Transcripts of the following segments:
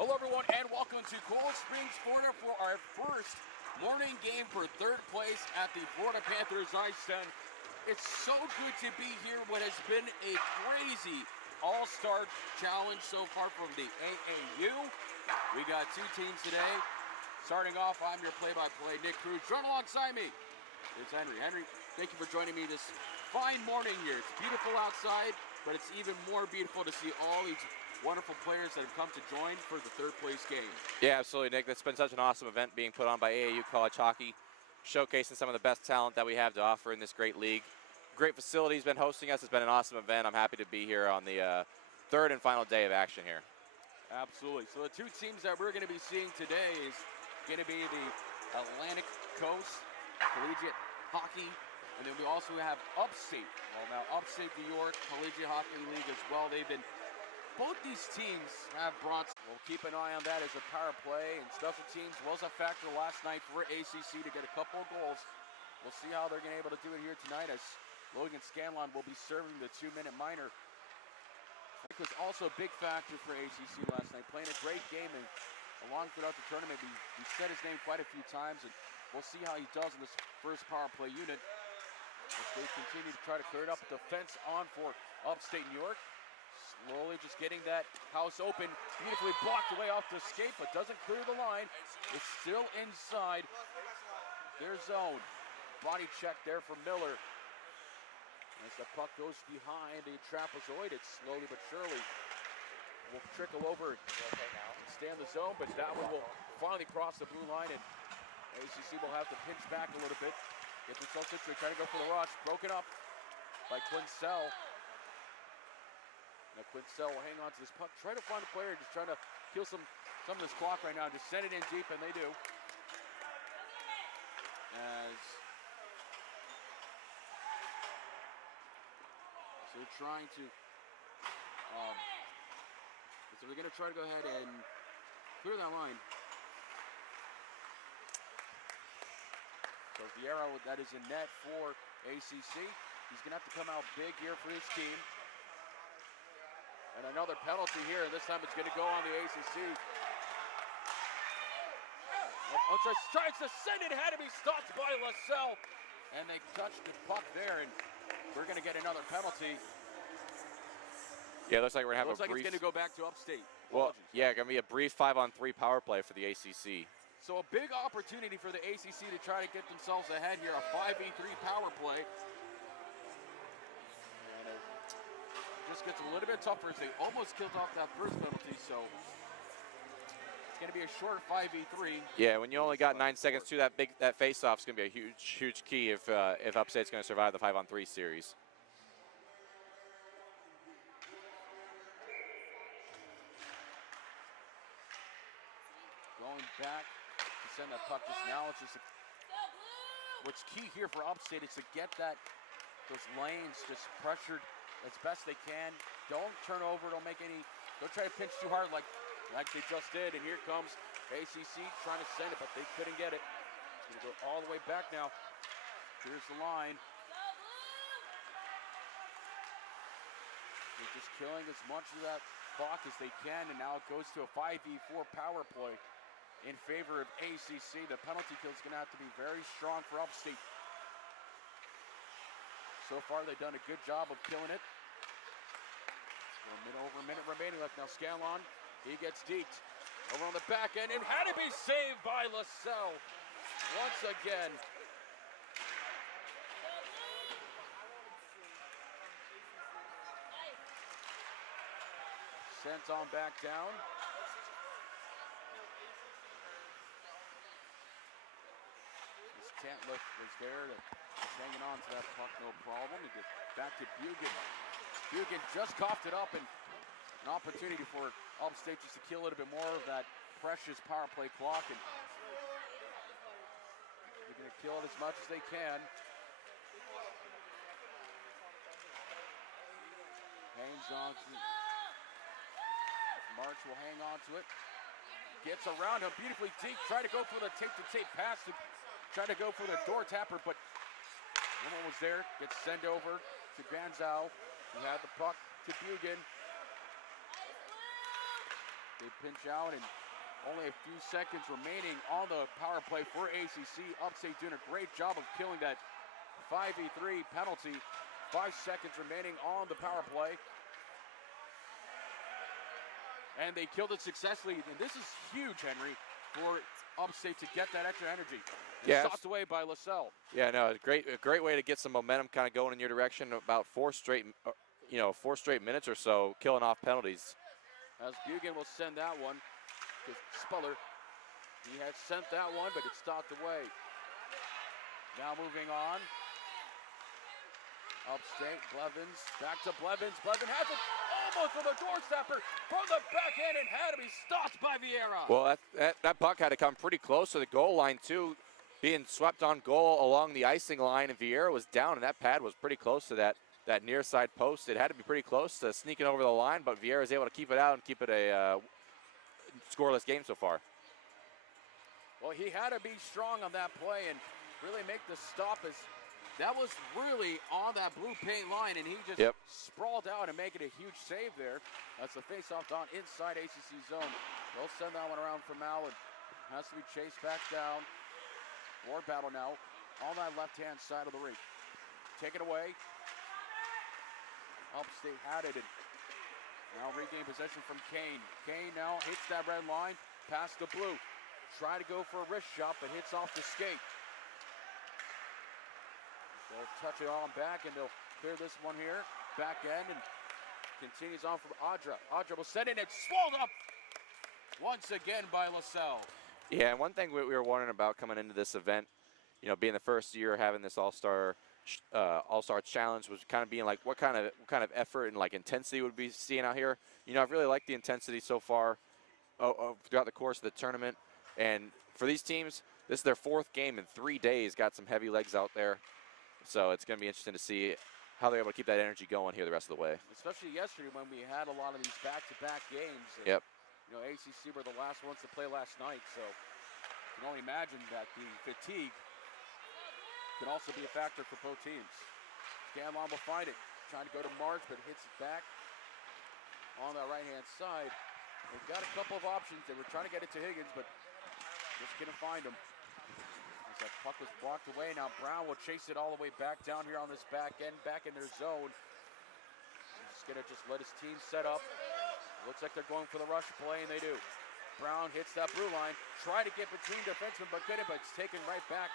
Hello everyone and welcome to Cold Springs, Florida for our first morning game for third place at the Florida Panthers Ice Den. It's so good to be here. What has been a crazy all-star challenge so far from the AAU. We got two teams today. Starting off, I'm your play-by-play, Nick Cruz. Join alongside me is Henry. Henry, thank you for joining me this fine morning here. It's beautiful outside, but it's even more beautiful to see all these wonderful players that have come to join for the third place game. Yeah, absolutely, Nick. That's been such an awesome event being put on by AAU College Hockey, showcasing some of the best talent that we have to offer in this great league. Great facilities been hosting us. It's been an awesome event. I'm happy to be here on the third and final day of action here. Absolutely. So the two teams that we're going to be seeing today is going to be the Atlantic Coast Collegiate Hockey, and then we also have Upstate. Well, now Upstate New York Collegiate Hockey League as well. Both these teams have brought. We'll keep an eye on that as a power play, and special teams was a factor last night for ACC to get a couple of goals. We'll see how they're going to be able to do it here tonight, as Logan Scanlon will be serving the 2-minute minor. It was also a big factor for ACC last night, playing a great game and along throughout the tournament. We said his name quite a few times, and we'll see how he does in this first power play unit as they continue to try to clear it up. Defense on for Upstate New York. Slowly just getting that house open, beautifully blocked away off the skate, but doesn't clear the line. It's still inside their zone. Body check there for Miller. As the puck goes behind the trapezoid, it slowly but surely will trickle over and stay in the zone, but that one will finally cross the blue line, and ACC will have to pinch back a little bit. Get themselves situated, trying to go for the rush. Broken up by Quincell. Now Quincell will hang on to this puck, try to find a player, just trying to kill some of this clock right now, just send it in deep, and they do. So they're trying to, so we're going to try to go ahead and clear that line. So Vieira, that is in net for ACC. He's going to have to come out big here for his team. And another penalty here, and this time it's going to go on the ACC. Ultra tries to send it, had to be stopped by LaSalle. And they touched the puck there, and we're going to get another penalty. Yeah, it looks like we're going to have looks a like brief... it's going to go back to Upstate. Well, yeah, going to be a brief 5-on-3 power play for the ACC. So a big opportunity for the ACC to try to get themselves ahead here, a 5v3 power play. And it just gets a little bit tougher as they almost killed off that first penalty, so it's going to be a short 5v3. Yeah, when you only got 9 seconds to that face-off is going to be a huge key if Upstate's going to survive the 5-on-3 series. Going back to send that puck just now. It's just what's key here for Upstate is to get those lanes just pressured as best they can. Don't turn over. Don't try to pinch too hard like they just did. And here comes ACC trying to send it, but they couldn't get it. It's going to go all the way back now. Here's the line. They're just killing as much of that clock as they can, and now it goes to a 5v4 power play in favor of ACC. The penalty kill is going to have to be very strong for Upstate. So far, they've done a good job of killing it. Over a minute remaining left. Now Scanlon, he gets deked. Over on the back end, and had to be saved by LaSalle once again. Sent on back down. Tantliff was there, just hanging on to that puck, no problem. He gets back to Bugan. Bugan just coughed it up, and an opportunity for Upstate just to kill a little bit more of that precious power play clock. And they're going to kill it as much as they can. Hangs on to it. March will hang on to it. Gets around him beautifully deep. Try to go for the tape-to-tape pass. Try to go for the door tapper, but no one was there. Gets sent over to Granzow, who had the puck to Bugan. They pinch out, and Only a few seconds remaining on the power play for ACC. Upstate doing a great job of killing that 5v3 penalty. 5 seconds remaining on the power play. And they killed it successfully. And this is huge, Henry, for Upstate to get that extra energy. Yeah, stopped away by LaSalle. Yeah, no, a great way to get some momentum kind of going in your direction. About 4 straight minutes or so, killing off penalties. As Bugan will send that one to Spuller. He had sent that one, but it stopped away. Now moving on. Upstate, Blevins, back to Blevins. Blevins has it almost with a doorstepper from the backhand and had to be stopped by Vieira. Well, that puck had to come pretty close to the goal line too, being swept on goal along the icing line, and Vieira was down, and that pad was pretty close to that near side post. It had to be pretty close to sneaking over the line, but Vieira was able to keep it out and keep it a scoreless game so far. Well, he had to be strong on that play and really make the stop, as that was really on that blue paint line, and he just sprawled out and making a huge save there. That's the face-off down inside ACC zone. They'll send that one around from Allen. Has to be chased back down. Board battle now on that left-hand side of the rink. Take it away. Upstate had it, and now regain possession from Kane. Kane now hits that red line, past the blue. Try to go for a wrist shot, but hits off the skate. They'll touch it on back, and they'll clear this one here. Back end, and continues on from Audra. Audra will send it, and it's swallowed up once again by LaSalle. Yeah, and one thing we were wondering about coming into this event, being the first year having this All-Star Challenge, was kind of being like, what kind of effort and like intensity would we be seeing out here? I've really liked the intensity so far throughout the course of the tournament. And for these teams, this is their 4th game in 3 days. Got some heavy legs out there. So it's going to be interesting to see how they're able to keep that energy going here the rest of the way. Especially yesterday when we had a lot of these back-to-back games. And, yep. ACC were the last ones to play last night, so you can only imagine that the fatigue can also be a factor for both teams. Scanlon will find it, trying to go to March, but hits it back on the right-hand side. They've got a couple of options. They were trying to get it to Higgins, but just couldn't find him. As that puck was blocked away, now Brown will chase it all the way back down here on this back end, back in their zone. He's gonna just let his team set up. Looks like they're going for the rush play, and they do. Brown hits that blue line, try to get between defensemen, but couldn't, but it's taken right back.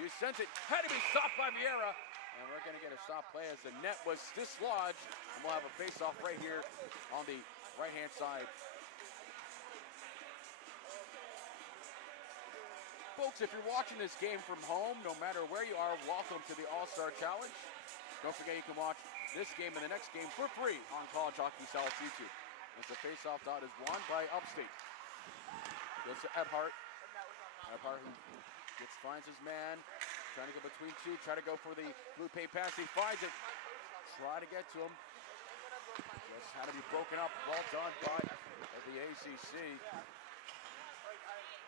You sense it, had to be stopped by Vieira, and we're gonna get a stop play as the net was dislodged, and we'll have a face-off right here on the right-hand side. Folks, if you're watching this game from home, no matter where you are, welcome to the All-Star Challenge. Don't forget you can watch this game and the next game for free on College Hockey South's YouTube. As the face-off dot is won by Upstate. Goes to Ebhart. Ebhart finds his man. Trying to go between two. Try to go for the blue pay pass. He finds it. Try to get to him. Just had to be broken up. Well done by the ACC.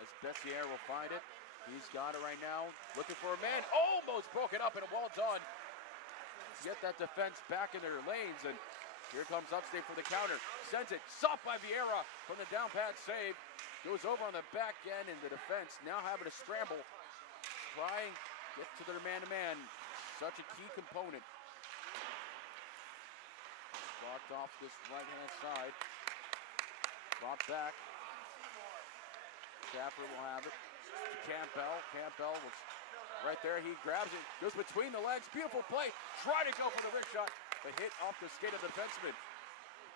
As Bessiere will find it. He's got it right now. Looking for a man. Almost broken up, and well done. Get that defense back in their lanes, and here comes Upstate for the counter. Sends it, stopped by Vieira from the down pad save. Goes over on the back end, and the defense now having to scramble. Try and get to their man-to-man. Such a key component. Blocked off this right-hand side. Brought back. Stafford will have it to Campbell. Campbell was right there, he grabs it, goes between the legs, beautiful play, try to go for the wrist shot, but hit off the skate of the defenseman.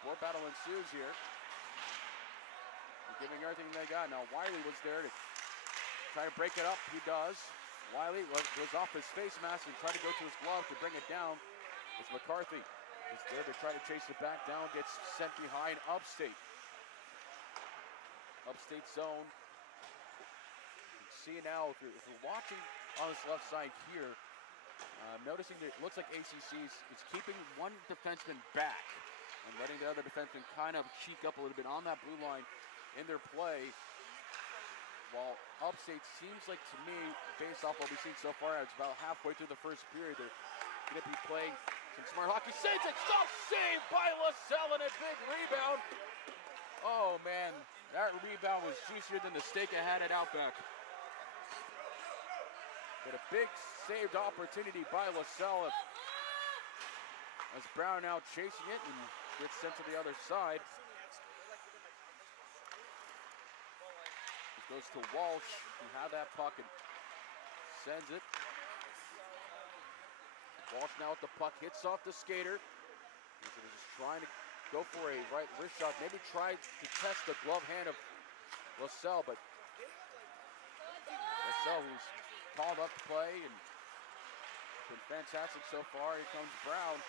Board battle ensues here. They're giving everything they got. Now Wiley was there to try to break it up, he does. Wiley was off his face mask and tried to go to his glove to bring it down. It's McCarthy. It's there to try to chase it back down, gets sent behind Upstate. Upstate zone. You can see it now, if you're watching on this left side here, noticing that it looks like ACC is keeping one defenseman back and letting the other defenseman kind of cheek up a little bit on that blue line in their play, while Upstate seems like, to me, based off what we've seen so far, it's about halfway through the first period, they're going to be playing some smart hockey. Saves it, stop, saved by LaSalle, and a big rebound. Oh man, That rebound was juicier than the steak I had at Outback. But a big saved opportunity by LaSalle as Brown now chasing it and gets sent to the other side. It goes to Walsh, who had that puck and sends it. Walsh now with the puck, hits off the skater. He's just trying to go for a right wrist shot, maybe try to test the glove hand of LaSalle, but LaSalle, who's called up to play and been fantastic so far. Here comes Brown.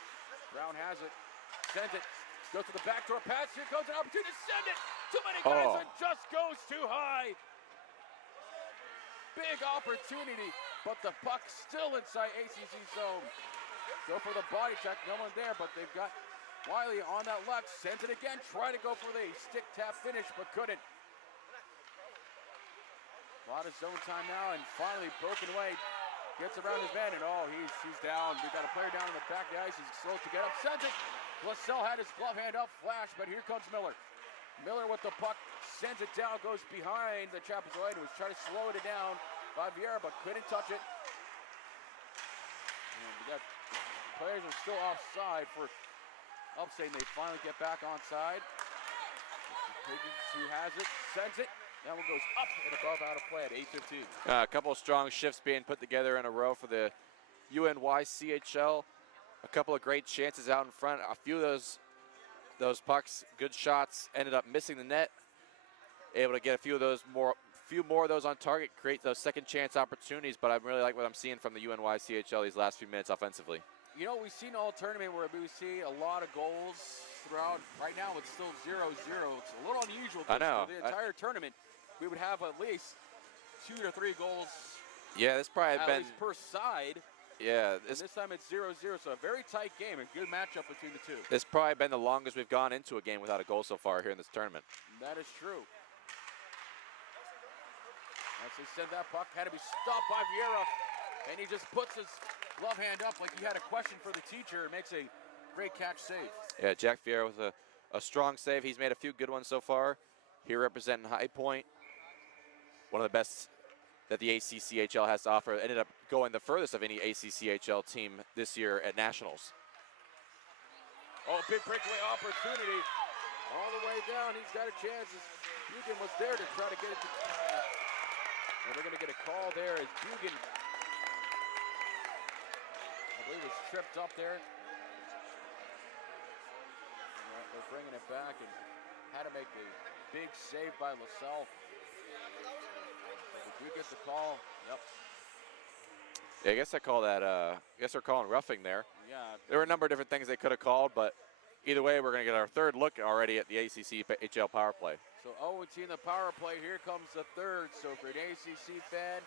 Brown has it, sends it, goes to the backdoor pass. Here comes an opportunity to send it. Too many guys and just goes too high. Big opportunity, but the puck still inside ACC zone. Go for the body check, no one there, but they've got Wiley on that left, sends it again, try to go for the stick tap finish, but couldn't. A lot of zone time now, and finally broken away. Gets around his man, and he's down. We got a player down in the back of the ice. He's slow to get up, sends it. LaSalle had his glove hand up, flash, but here comes Miller. Miller with the puck, sends it down, goes behind the Trapezoid, who was trying to slow it down by Vieira, but couldn't touch it. And we got players are still offside for Upstate, and they finally get back onside. Higgins, who has it, sends it. That one goes up and above, out of play at 8:15. A couple of strong shifts being put together in a row for the UNYCHL. A couple of great chances out in front. A few of those pucks, good shots, ended up missing the net. Able to get a few more of those on target, create those second chance opportunities. But I really like what I'm seeing from the UNYCHL these last few minutes offensively. You know, we've seen all tournament where we see a lot of goals throughout. Right now, it's still 0-0. It's a little unusual. I know. The entire tournament, we would have at least 2 to 3 goals. Yeah, this probably at been least per side. Yeah, this time it's 0-0, so a very tight game, a good matchup between the two. This probably been the longest we've gone into a game without a goal so far here in this tournament. That is true. As they send that puck, had to be stopped by Vieira, and he just puts his glove hand up like he had a question for the teacher and makes a great catch save. Yeah, Jack Vieira with a strong save. He's made a few good ones so far. Here representing High Point, one of the best that the ACCHL has to offer. Ended up going the furthest of any ACCHL team this year at Nationals. Oh, big breakaway opportunity. All the way down, he's got a chance. Bugan was there to try to get it to... And we're going to get a call there as Bugan, I believe, was tripped up there. Yeah, they're bringing it back and had to make a big save by LaSalle. We do get the call. Yep. Yeah, I guess I call that. I guess they're calling roughing there. Yeah. There were a number of different things they could have called, but either way, we're going to get our third look already at the ACCHL power play. So 0-2 in the power play. Here comes the third. So for an ACC fan,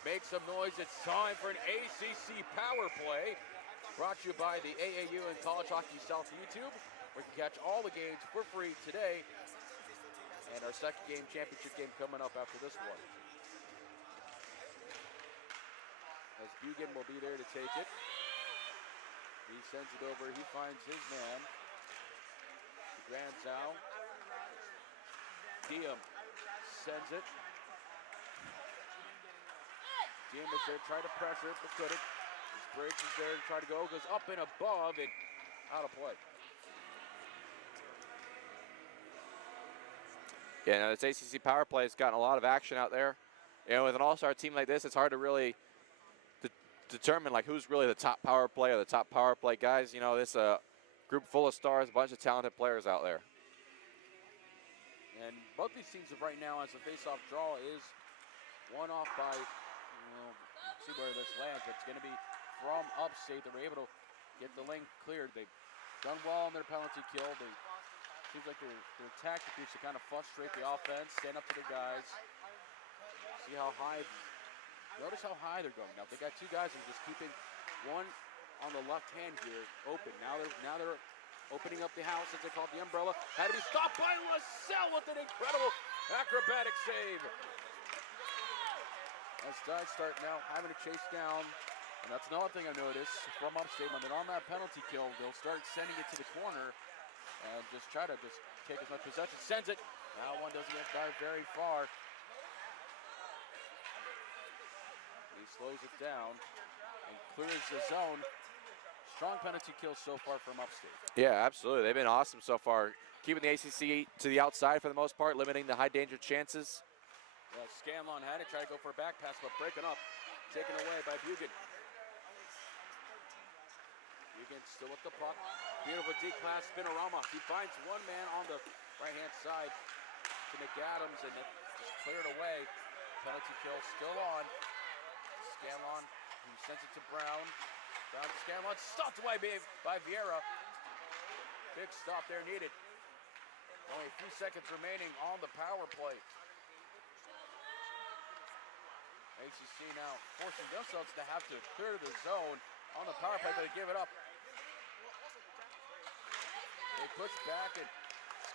make some noise. It's time for an ACC power play. Brought to you by the AAU and College Hockey South YouTube, where you can catch all the games for free today. And our second game, championship game, coming up after this one. As Bugan will be there to take it. He sends it over. He finds his man. Granzow. Diem sends it. Diem is there, trying to pressure it, but couldn't. His Briggs is there to try to go. Goes up and above and out of play. Yeah, now this ACC power play has gotten a lot of action out there. You know, with an all-star team like this, it's hard to really determine like who's really the top power play or the top power play guys. You know, this group full of stars, a bunch of talented players out there. And both these teams right now, as the face-off draw is one off by, see where this lands. It's going to be from Upstate. They were able to get the lane cleared. They've done well on their penalty kill. Seems like their tactic is to kind of frustrate the offense, stand up to their guys. See how high. Notice how high they're going. Now they got two guys who are just keeping one on the left hand here open. Now they're opening up the house, as they call it, the umbrella. Had to be stopped by LaSalle with an incredible acrobatic save. As guys start now having to chase down, and that's another thing I've noticed from Upstate. When they're on that penalty kill, they'll start sending it to the corner and just try to take as much possession. Sends it. Now one doesn't get very far. He slows it down and clears the zone. Strong penalty kills so far from Upstate. Yeah, absolutely. They've been awesome so far, keeping the ACC to the outside for the most part, limiting the high danger chances. Well, Scanlon had it, tried to go for a back pass, but breaking up, taken away by Bugan. Bugan still with the puck. Beautiful deep pass, spinorama. He finds one man on the right-hand side to McAdams, and it just cleared away. Penalty kill still on. Scanlon, he sends it to Brown. Brown to Scanlon, stopped away by Vieira. Big stop there needed. Only a few seconds remaining on the power play. ACC now forcing themselves to have to clear the zone on the power play, but they give it up. They push back, and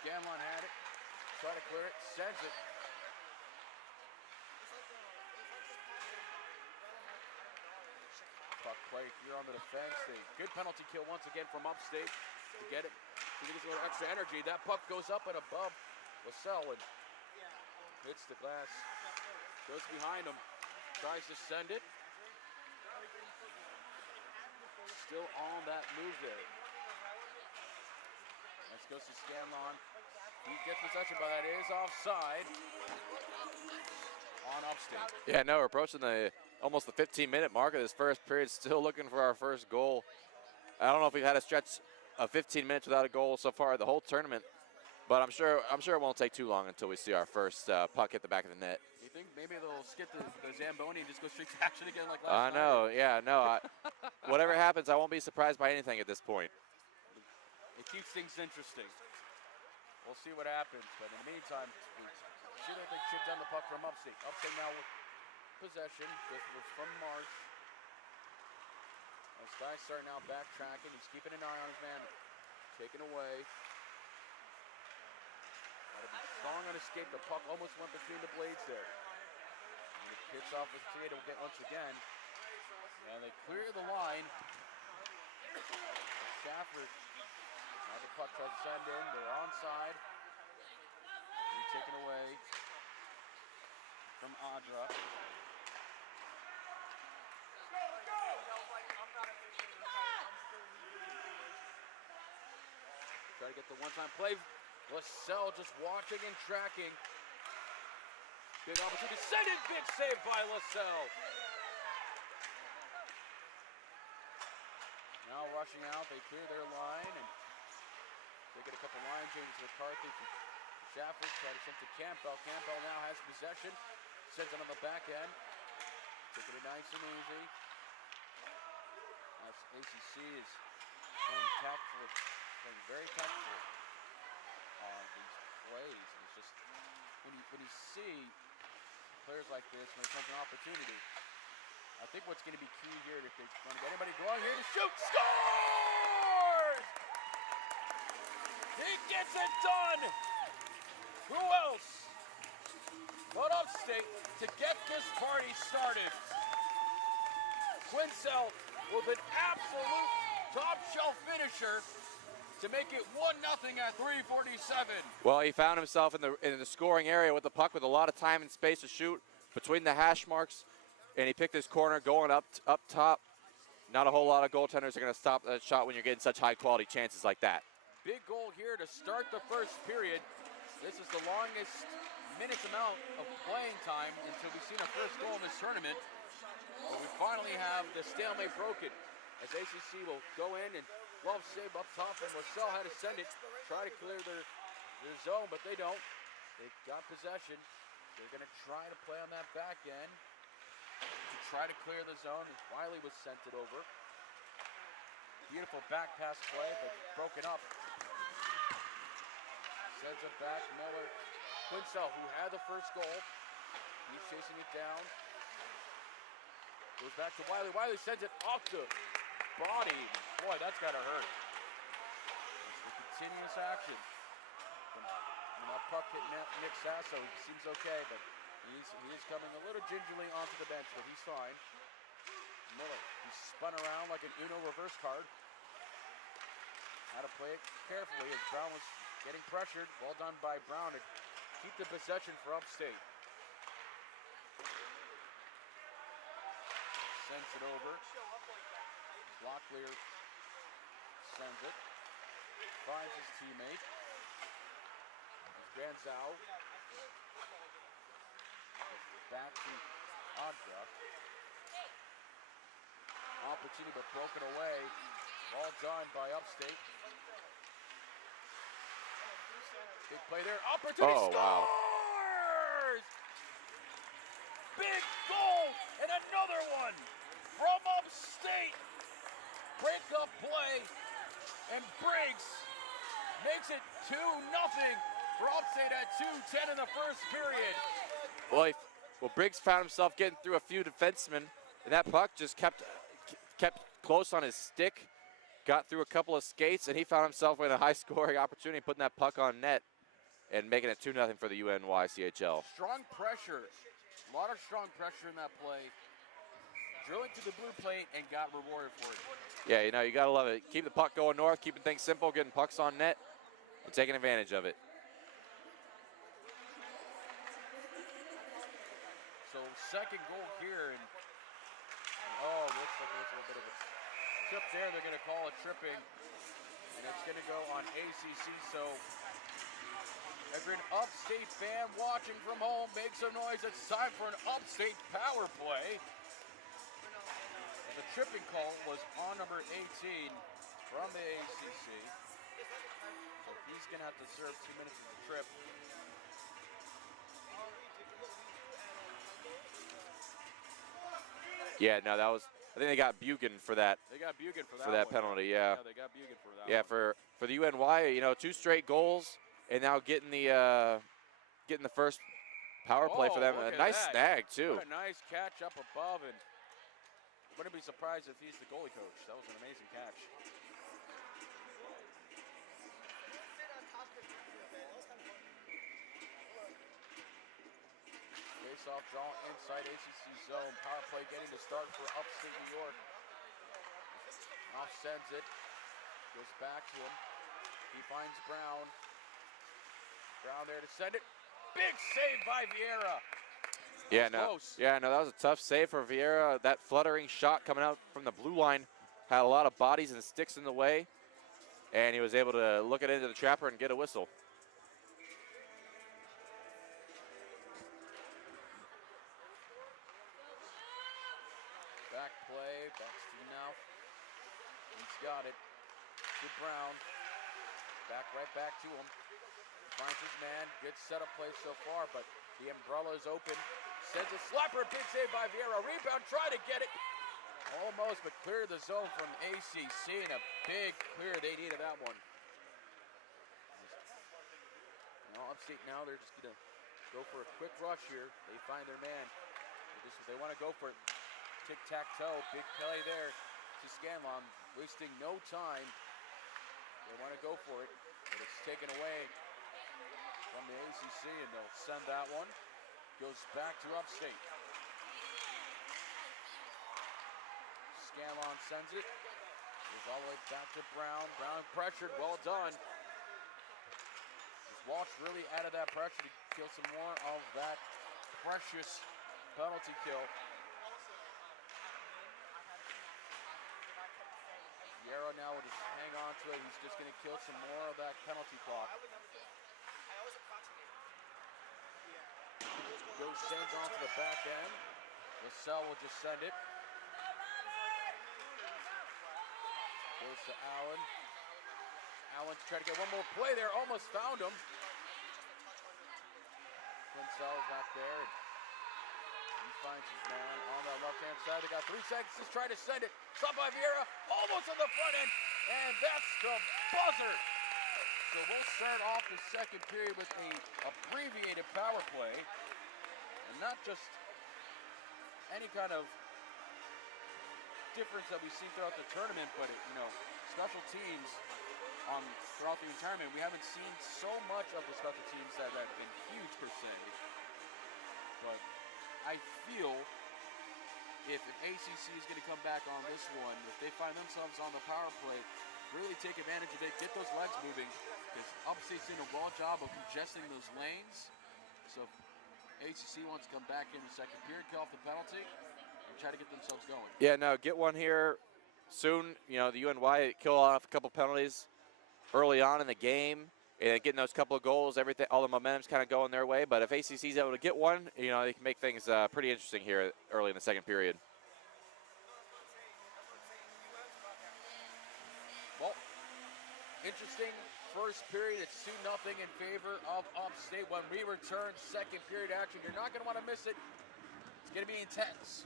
Scanlon had it. Try to clear it, sends it. Puck play here on the defense. Good penalty kill once again from Upstate to get it. He gets a little extra energy. That puck goes up and above LaSalle and hits the glass. Goes behind him. Tries to send it. Still on that move there. This goes to Scanlon. He gets possession, but that is offside on Upstate. Yeah, no, we're approaching almost the 15-minute mark of this first period. Still looking for our first goal. I don't know if we've had a stretch of 15 minutes without a goal so far the whole tournament, but I'm sure it won't take too long until we see our first puck hit the back of the net. You think maybe they'll skip the Zamboni and just go straight to action again like last I night? know, yeah, no. Whatever happens, I won't be surprised by anything at this point. It keeps things interesting. We'll see what happens, but in the meantime, we see that they chip down the puck from Upstate. Upstate now with possession. This was from Marsh. This guy's starting now backtracking. He's keeping an eye on his man. Taken away. Got to be strong on escape. The puck almost went between the blades there. And it hits off his feet. It'll get once again. And they clear the line. Shafford. Now the puck tries to send in. They're onside. Taken away from Audra. Try to get the one-time play. LaSalle just watching and tracking. Big opportunity. Send it. Big save by LaSalle. Now rushing out. They clear their line and they get a couple line changes. McCarthy from Shafford try to send to Campbell. Campbell now has possession. Sends it on the back end. Taking it nice and easy. As ACC is playing tactful, playing very tactful on these plays. It's just when you see players like this, when it comes an opportunity, I think what's going to be key here if they want to get anybody going here to shoot, scores! He gets it done. Who else but Upstate to get this party started? Quincell with an absolute top-shelf finisher to make it 1-0 at 3:47. Well, he found himself in the scoring area with the puck with a lot of time and space to shoot between the hash marks, and he picked his corner going up top. Not a whole lot of goaltenders are going to stop that shot when you're getting such high-quality chances like that. Big goal here to start the first period. This is the longest minutes amount of playing time until we've seen a first goal in this tournament. But we finally have the stalemate broken as ACC will go in and glove save up top, and LaSalle had to send it, try to clear their zone, but they don't. They've got possession. They're going to try to play on that back end to try to clear the zone. Wiley was sent it over. Beautiful back pass play, but broken up. Sends it back. Miller. Quincell, who had the first goal. He's chasing it down. Goes back to Wiley. Wiley sends it off the body. Boy, that's got to hurt. It's the continuous action. When that puck hit Nick Sasso, he seems okay, but he is coming a little gingerly onto the bench, but he's fine. Miller, he spun around like an Uno reverse card. Had to play it carefully as Brown was Getting pressured. Well done by Brown to keep the possession for Upstate. Sends it over. Locklear sends it. Finds his teammate. Granzow. Back to Adra. Opportunity but broken away. Well done by Upstate. Big play there. Opportunity scores! Wow. Big goal and another one from Upstate. Break-up play, and Briggs makes it 2-0 for Upstate at 2:10 in the first period. Well, Briggs found himself getting through a few defensemen, and that puck just kept close on his stick, got through a couple of skates, and he found himself with a high-scoring opportunity, putting that puck on net and making it 2-0 for the UNYCHL. Strong pressure, a lot of strong pressure in that play. Drilling to the blue plate and got rewarded for it. Yeah, you know, you gotta love it. Keep the puck going north, keeping things simple, getting pucks on net, and taking advantage of it. So second goal here, and oh, looks like there's a little bit of a trip there. They're gonna call it tripping, and it's gonna go on ACC. So if you're an Upstate fan watching from home, make some noise. It's time for an Upstate power play. The tripping call was on number 18 from the ACC. So he's going to have to serve 2 minutes of the trip. Yeah, no, that was, I think they got Bugan for that. They got Bugan for that one, penalty, yeah. Yeah, they got Bugan for that Yeah, one. for the UNY, you know, 2 straight goals, and now getting the first power play for them. Look A at nice that. snag, too. What a nice catch up above, and wouldn't be surprised if he's the goalie coach. That was an amazing catch. Face-off draw inside ACC zone. Power play getting the start for Upstate New York. Off sends it. Goes back to him. He finds Brown. Brown there to send it. Big save by Vieira. Yeah, no, that was a tough save for Vieira. That fluttering shot coming out from the blue line had a lot of bodies and sticks in the way, and he was able to look it into the trapper and get a whistle. Back play, Buxton now. He's got it. To Brown. Right back to him. Finds his man. Good setup play so far, but the umbrella is open. Sends a slapper, big save by Vieira. Rebound, try to get it. Almost, but clear the zone from ACC, and a big clear. They needed that one. Upstate now, they're just going to go for a quick rush here. They find their man. They want to go for it. Tic-tac-toe, big play there to Scanlon, wasting no time. They want to go for it, but it's taken away from the ACC, and they'll send that one. Goes back to Upstate. Scanlon sends it. Goes all the way back to Brown. Brown pressured, well done. Just Walsh really added that pressure to kill some more of that precious penalty kill. Vieira now will just hang on to it. He's just going to kill some more of that penalty clock. Goes sends onto the back end. LaSalle will just send it. Goes to Allen. Allen to try to get one more play there. Almost found him. Quincel's not there. He finds his man on the left-hand side. They got 3 seconds to try to send it. Stopped by Vieira. Almost on the front end. And that's the buzzer. So we'll start off the second period with a abbreviated power play. And not just any kind of difference that we've seen throughout the tournament, but special teams throughout the entire tournament. We haven't seen so much of the special teams that have been huge per se. But I feel if ACC is going to come back on this one, if they find themselves on the power play, really take advantage of it, get those legs moving, because Upstate's doing a well job of congesting those lanes. So if ACC wants to come back in the second period, kill off the penalty, and try to get themselves going. Yeah, no, get one here soon. You know, the UNY kill off a couple penalties early on in the game, and getting those couple of goals, everything, all the momentum's kind of going their way. But if ACC's able to get one, you know, they can make things pretty interesting here early in the second period. Well, interesting first period. It's 2-0 in favor of Upstate. When we return, second period action, you're not going to want to miss it. It's going to be intense.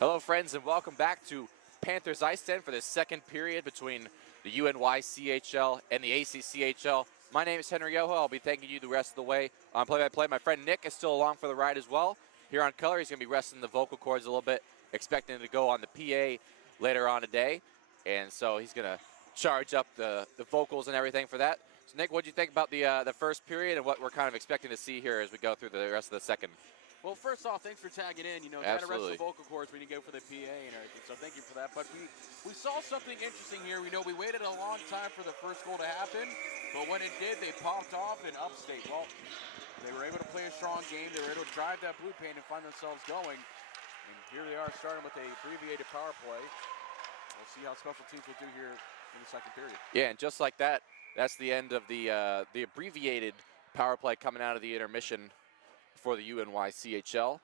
Hello, friends, and welcome back to Panther's Ice Den for the second period between the UNYCHL and the ACCHL. My name is Henry Yoho. I'll be thanking you the rest of the way on play-by-play. My friend Nick is still along for the ride as well. Here on color, he's going to be resting the vocal cords a little bit, expecting to go on the PA later on today. And so he's going to charge up the vocals and everything for that. So, Nick, what do you think about the first period and what we're kind of expecting to see here as we go through the rest of the second? Well, first off, thanks for tagging in. You know, Absolutely. gotta rest the vocal cords when you go for the PA and everything, so thank you for that. But we saw something interesting here. We know we waited a long time for the first goal to happen, but when it did, they popped off in Upstate. Well, they were able to play a strong game. They were able to drive that blue paint and find themselves going. And here they are starting with a abbreviated power play. We'll see how special teams will do here in the second period. Yeah, and just like that, that's the end of the abbreviated power play coming out of the intermission for the UNYCHL,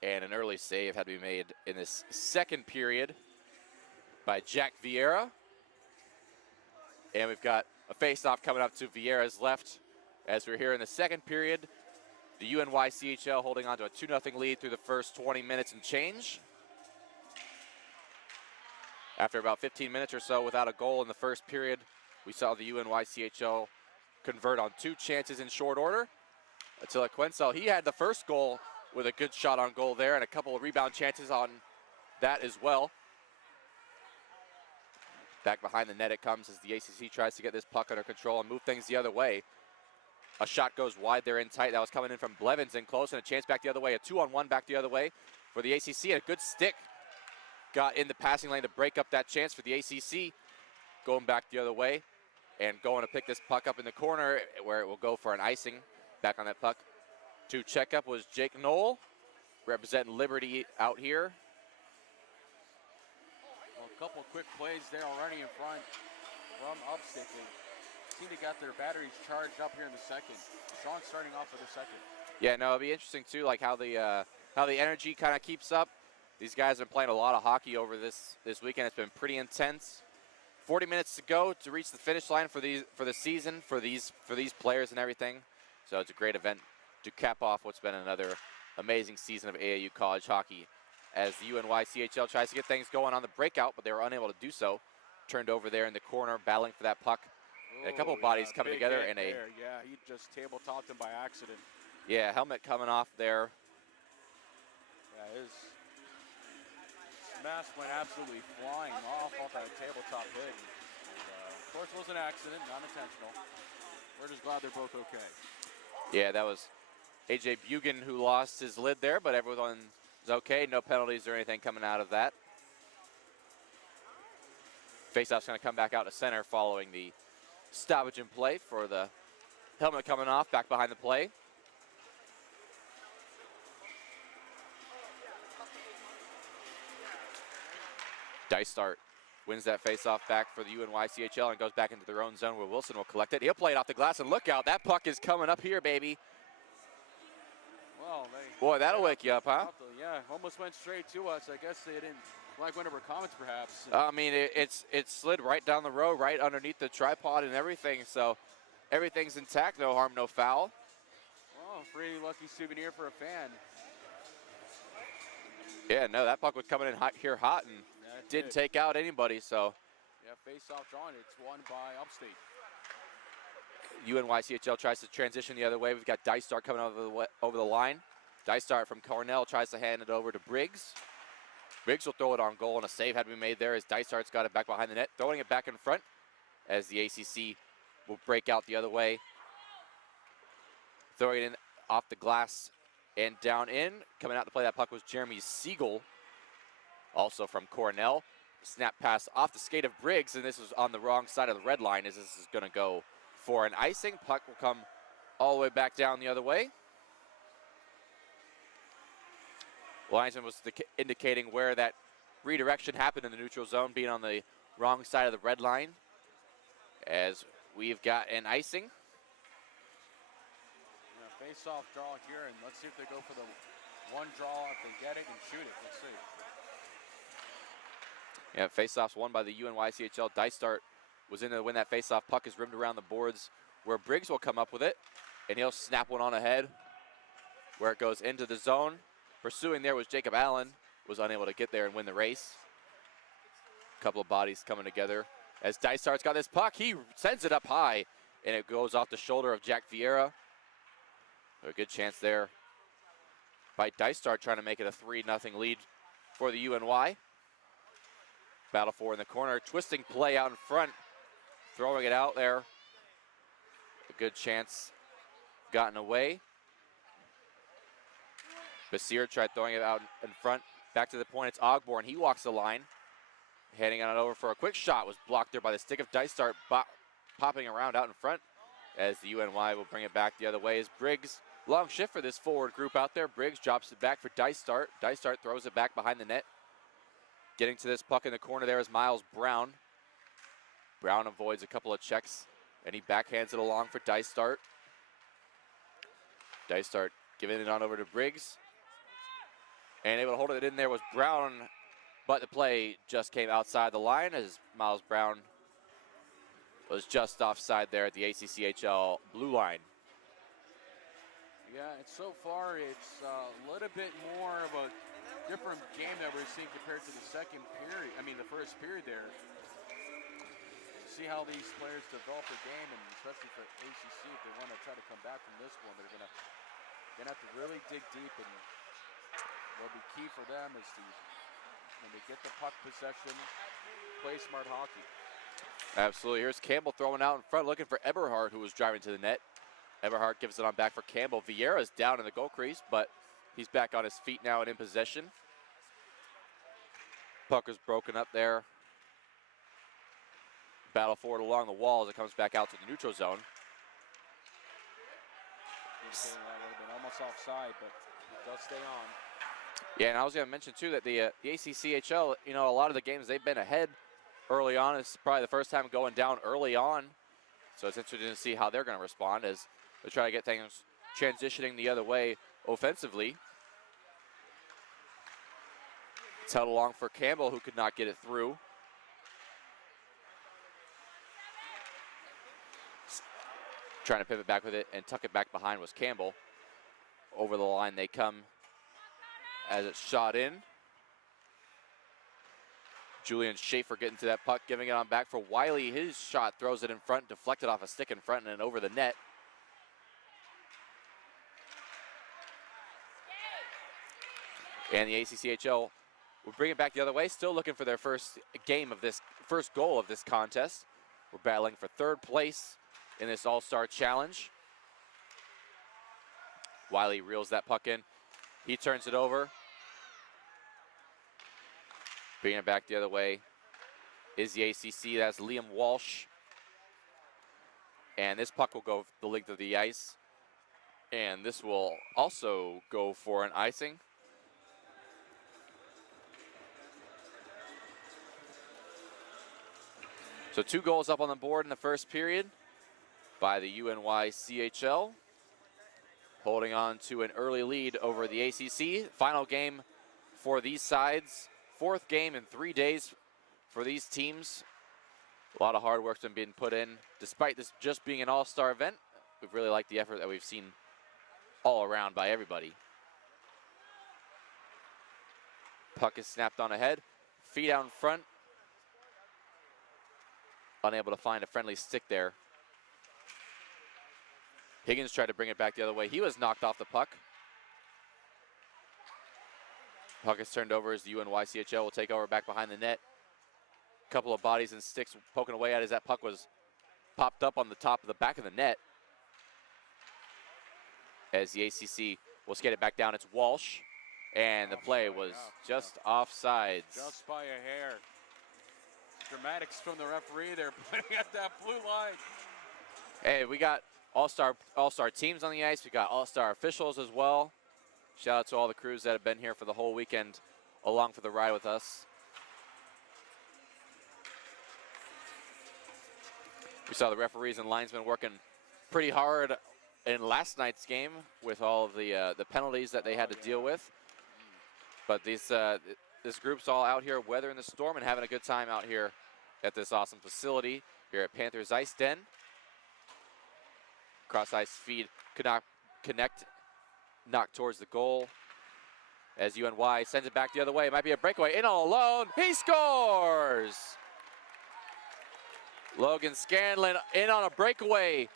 and an early save had to be made in this second period by Jack Vieira. And we've got a face-off coming up to Vieira's left as we're here in the second period. The UNYCHL holding on to a 2-0 lead through the first 20 minutes and change. After about 15 minutes or so without a goal in the first period, we saw the UNYCHL convert on 2 chances in short order. Attila Quencel, he had the first goal with a good shot on goal there and a couple of rebound chances on that as well. Back behind the net it comes as the ACC tries to get this puck under control and move things the other way. A shot goes wide there in tight. That was coming in from Blevins in close, and a chance back the other way. A 2-on-1 back the other way for the ACC. And a good stick got in the passing lane to break up that chance for the ACC. Going back the other way and going to pick this puck up in the corner where it will go for an icing. Back on that puck to check up was Jake Knoll, representing Liberty out here. Well, a couple quick plays there already in front from Upstate. They seem to got their batteries charged up here in the second. Sean starting off for the second. Yeah, no, it'll be interesting too, like how the energy kind of keeps up. These guys have been playing a lot of hockey over this weekend. It's been pretty intense. 40 minutes to go to reach the finish line for the season for these players and everything. So it's a great event to cap off what's been another amazing season of AAU college hockey as the UNYCHL tries to get things going on the breakout, but they were unable to do so. Turned over there in the corner, battling for that puck. And a couple of bodies coming together in a... Yeah, he just table-topped him by accident. Yeah, helmet coming off there. Yeah, his mask went absolutely flying off that tabletop hit. And, of course, it was an accident, not intentional. We're just glad they're both okay. Yeah, that was AJ Bugan who lost his lid there, but everyone's okay. No penalties or anything coming out of that. Faceoff's going to come back out to center following the stoppage in play for the helmet coming off back behind the play. Dice start wins that faceoff back for the UNYCHL and goes back into their own zone where Wilson will collect it. He'll play it off the glass, and look out, that puck is coming up here, baby. Well, boy, that'll wake you up, huh? Yeah, almost went straight to us. I guess they didn't like one of our comments, perhaps. I mean, it slid right down the road, right underneath the tripod and everything, so everything's intact, no harm, no foul. Well, a pretty lucky souvenir for a fan. Yeah, no, that puck was coming in here hot and didn't take out anybody, so. Yeah, face-off drawn. It's won by Upstate. UNYCHL tries to transition the other way. We've got Dice Start coming over the line. Dice Start from Cornell tries to hand it over to Briggs. Briggs will throw it on goal, and a save had to be made there as Dice Start's got it back behind the net, throwing it back in front as the ACC will break out the other way. Throwing it in off the glass and down in. Coming out to play that puck was Jeremy Siegel, also from Cornell. Snap pass off the skate of Briggs, and this was on the wrong side of the red line as this is going to go for an icing. Puck will come all the way back down the other way. Linesman was indicating where that redirection happened in the neutral zone, being on the wrong side of the red line, as we've got an icing. Yeah, face-off draw here, and let's see if they go for the one draw, if they get it, and shoot it. Let's see. Yeah, face-offs won by the UNYCHL. Dice Start was in to win that face-off. Puck is rimmed around the boards where Briggs will come up with it, and he'll snap one on ahead where it goes into the zone. Pursuing there was Jacob Allen, was unable to get there and win the race. A couple of bodies coming together. As Dysart's got this puck, he sends it up high, and it goes off the shoulder of Jack Vieira. A good chance there by Dysart trying to make it a 3-0 lead for the UNY. Battle for in the corner, twisting play out in front, throwing it out there. A good chance gotten away. Basir tried throwing it out in front. Back to the point, it's Ogborn. He walks the line. Heading on it over for a quick shot. Was blocked there by the stick of Dysart, popping around out in front as the UNY will bring it back the other way as Briggs. Long shift for this forward group out there. Briggs drops it back for Dysart. Dysart throws it back behind the net. Getting to this puck in the corner there is Miles Brown. Brown avoids a couple of checks, and he backhands it along for Dysart. Dysart giving it on over to Briggs. And able to hold it in there was Brown, but the play just came outside the line as Miles Brown was just offside there at the ACCHL blue line. Yeah, and so far it's a little bit more of a different game that we're seeing compared to the the first period there. See how these players develop their game, and especially for ACC, if they want to try to come back from this one, they're gonna have to really dig deep, and what'll be key for them is to, when they get the puck possession, play smart hockey. Absolutely. Here's Campbell throwing out in front, looking for Eberhardt, who was driving to the net. Eberhardt gives it on back for Campbell. Vieira's down in the goal crease, but he's back on his feet now and in possession. Puck is broken up there. Battle forward along the wall as it comes back out to the neutral zone. That would have been almost offside, but it does stay on. Yeah, and I was going to mention too that the ACCHL, a lot of the games they've been ahead early on. It's probably the first time going down early on. So it's interesting to see how they're going to respond as they try to get things transitioning the other way offensively. It's held along for Campbell, who could not get it through. Trying to pivot back with it and tuck it back behind was Campbell. Over the line they come as it's shot in. Julian Schaefer getting to that puck, giving it on back for Wiley. His shot throws it in front, deflected off a stick in front and over the net. And the ACCHL will bring it back the other way, still looking for their first goal of this contest. We're battling for third place in this All-Star Challenge. Wiley reels that puck in. He turns it over. Bringing it back the other way is the ACC. That's Liam Walsh. And this puck will go the length of the ice. And this will also go for an icing. So 2 goals up on the board in the first period by the UNYCHL. Holding on to an early lead over the ACC. Final game for these sides. 4th game in 3 days for these teams. A lot of hard work's been being put in. Despite this just being an all-star event, we've really liked the effort that we've seen all around by everybody. Puck is snapped on ahead. Feet out in front. Unable to find a friendly stick there. Higgins tried to bring it back the other way. He was knocked off the puck. Puck is turned over as the UNYCHL will take over back behind the net. Couple of bodies and sticks poking away at as that puck was popped up on the top of the back of the net. As the ACC will skate it back down, it's Walsh. And the play was just offsides. Just by a hair. Dramatics from the referee there, putting at that blue line. Hey, we got all-star teams on the ice. We got all-star officials as well. Shout out to all the crews that have been here for the whole weekend along for the ride with us. We saw the referees and linesmen working pretty hard in last night's game with all of the penalties that they had to deal with. But this group's all out here weathering the storm and having a good time out here at this awesome facility here at Panther's Ice Den. Cross ice feed could not connect, knocked towards the goal. as UNY sends it back the other way. It might be a breakaway. In all alone. He scores! Logan Scanlon in on a breakaway.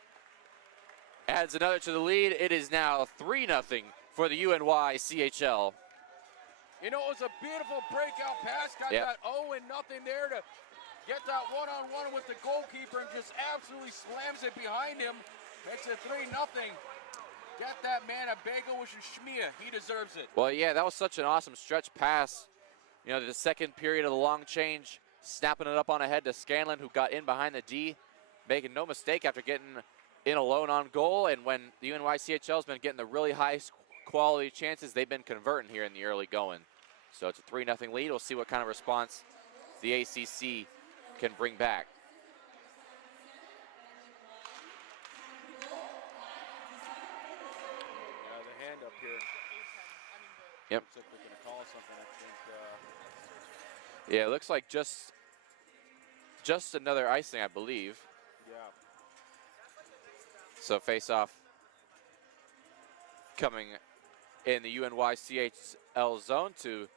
Adds another to the lead. It is now 3-0 for the UNYCHL. You know, it was a beautiful breakout pass. Got that 0-0 there to get that one-on-one with the goalkeeper and just absolutely slams it behind him. Makes it 3-0. Get that man a bagel with some schmear. He deserves it. Well, yeah, that was such an awesome stretch pass. You know, the second period of the long change, snapping it up on ahead to Scanlon, who got in behind the D, making no mistake after getting in alone on goal. And when the UNYCHL has been getting the really high quality chances, they've been converting here in the early going. So it's a 3-0 lead. We'll see what kind of response the ACC can bring back. The hand up here. Yep. Looks like we're going to call something, I think. Yeah, it looks like just another icing, I believe. Yeah. So face-off coming in the UNYCHL zone to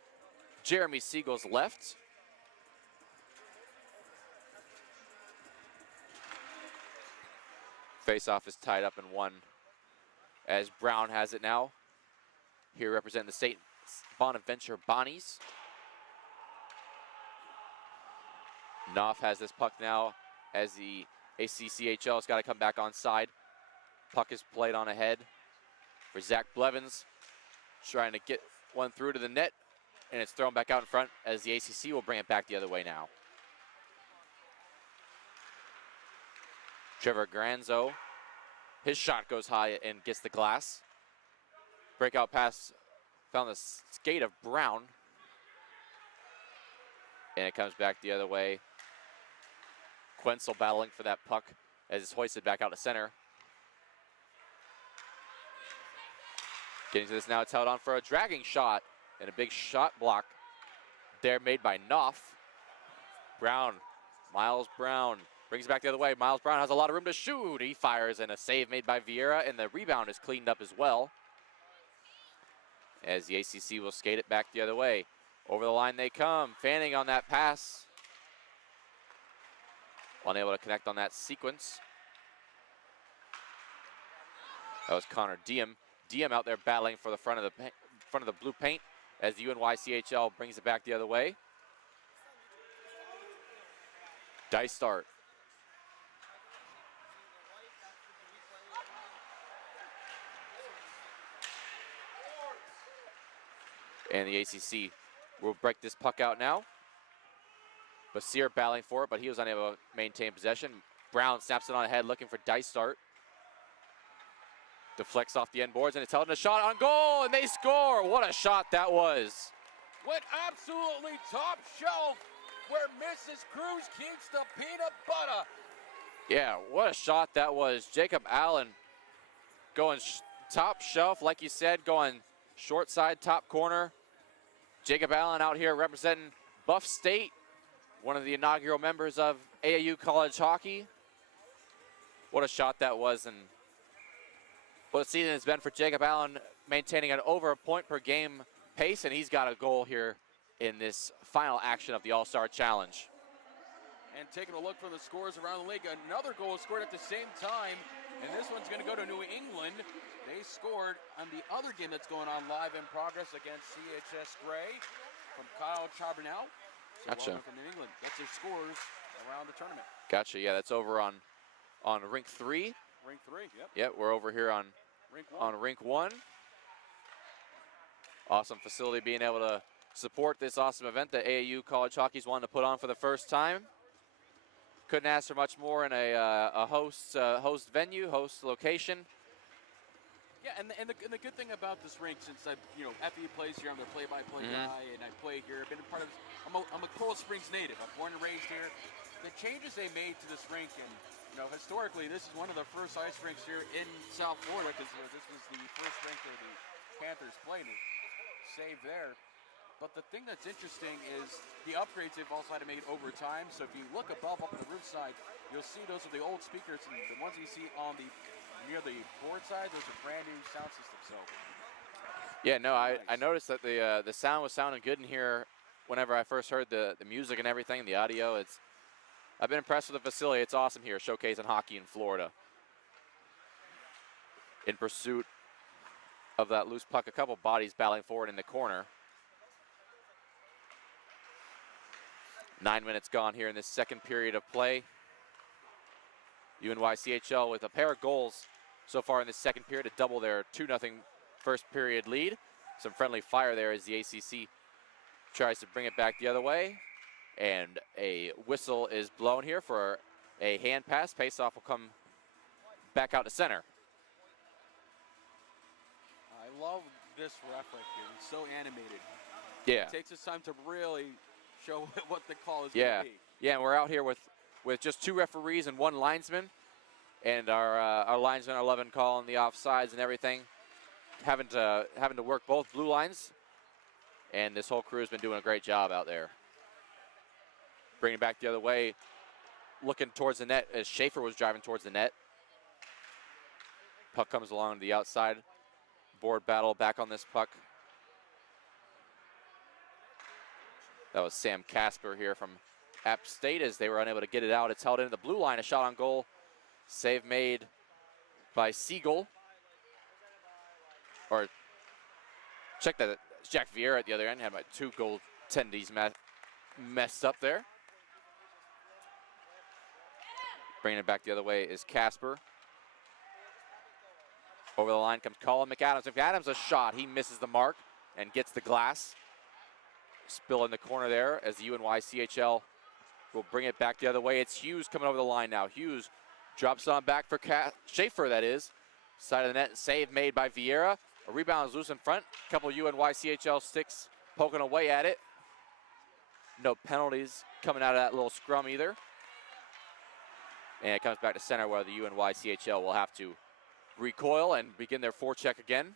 Jeremy Siegel's left. Face-off is tied up in 1 as Brown has it now. Here representing the St. Bonaventure Bonnies. Knopf has this puck now as the ACCHL has got to come back on side. Puck is played on ahead for Zach Blevins, trying to get one through to the net, and it's thrown back out in front as the ACC will bring it back the other way now. Trevor Granzo, his shot goes high and gets the glass. Breakout pass found the skate of Brown, and it comes back the other way. Quenzel battling for that puck as it's hoisted back out to center. Getting to this now, it's held on for a dragging shot, and a big shot block there made by Knopf. Brown, Miles Brown, brings it back the other way. Miles Brown has a lot of room to shoot. He fires, and a save made by Vieira, and the rebound is cleaned up as well. As the ACC will skate it back the other way. Over the line they come, Fanning on that pass. Unable to connect on that sequence. That was Connor Diem. Diem out there battling for the front of the blue paint as the UNYCHL brings it back the other way. Dice start. And the ACC will break this puck out now. Basir battling for it, but he was unable to maintain possession. Brown snaps it on ahead, looking for dice start. Deflects off the end boards, and it's held in a shot on goal, and they score. What a shot that was. Went absolutely top shelf where Mrs. Cruz keeps the peanut butter. Yeah, what a shot that was. Jacob Allen going top shelf, like you said, going short side, top corner. Jacob Allen out here representing Buff State, one of the inaugural members of AAU college hockey. What a shot that was, and what a season it's been for Jacob Allen, maintaining an over a point per game pace, and he's got a goal here in this final action of the All-Star Challenge. And taking a look from the scores around the league, another goal was scored at the same time, and this one's going to go to New England. They scored on the other game that's going on live in progress against CHS Gray from Kyle Charbonneau. So Gotcha. from New England gets their scores around the tournament. Gotcha, yeah, that's over on rink 3. Rink 3, yep. Yep, we're over here on rink 1. Awesome facility, being able to support this awesome event that AAU college hockey's wanted to put on for the first time. Couldn't ask for much more in a host venue, host location. Yeah, and the good thing about this rink, since FE plays here, I'm the play-by-play guy, and I play here. I've been a part of. I'm a Coral Springs native. I'm born and raised here. The changes they made to this rink, and historically, this is one of the first ice rinks here in South Florida, because this was the first rink where the Panthers played. And save there. But the thing that's interesting is the upgrades they've also had to make over time. So if you look above up on the roof side, you'll see those are the old speakers, and the ones you see on the near the board side, those are brand new sound systems. So Yeah, no, I Nice. noticed that the sound was sounding good in here whenever I first heard the music and everything, the audio. I've been impressed with the facility. It's awesome here, showcasing hockey in Florida. In pursuit of that loose puck, a couple bodies battling forward in the corner. 9 minutes gone here in this second period of play. UNYCHL with a pair of goals so far in this second period to double their 2-0 first period lead. Some friendly fire there as the ACC tries to bring it back the other way. And a whistle is blown here for a hand pass. Pace-off will come back out to center. I love this ref right here. He's so animated. Yeah. He takes his time to really show what the call is Yeah. going to be. Yeah, and we're out here with just 2 referees and 1 linesman. And our linesmen are loving calling the offsides and everything. Having to work both blue lines. And this whole crew has been doing a great job out there. Bringing it back the other way, looking towards the net as Schaefer was driving towards the net. Puck comes along to the outside. Board battle back on this puck. That was Sam Casper here from App State as they were unable to get it out. It's held into the blue line, a shot on goal. Save made by Siegel. Or check that, Jack Vieira at the other end had my 2 goaltendies messed up there. Bringing it back the other way is Casper. Over the line comes Colin McAdams. McAdams a shot, he misses the mark and gets the glass. Spill in the corner there as the UNYCHL will bring it back the other way. It's Hughes coming over the line now. Hughes drops on back for Schaefer, that is. Side of the net, save made by Vieira. A rebound is loose in front. A couple UNYCHL sticks poking away at it. No penalties coming out of that little scrum either. And it comes back to center where the UNYCHL will have to recoil and begin their forecheck again.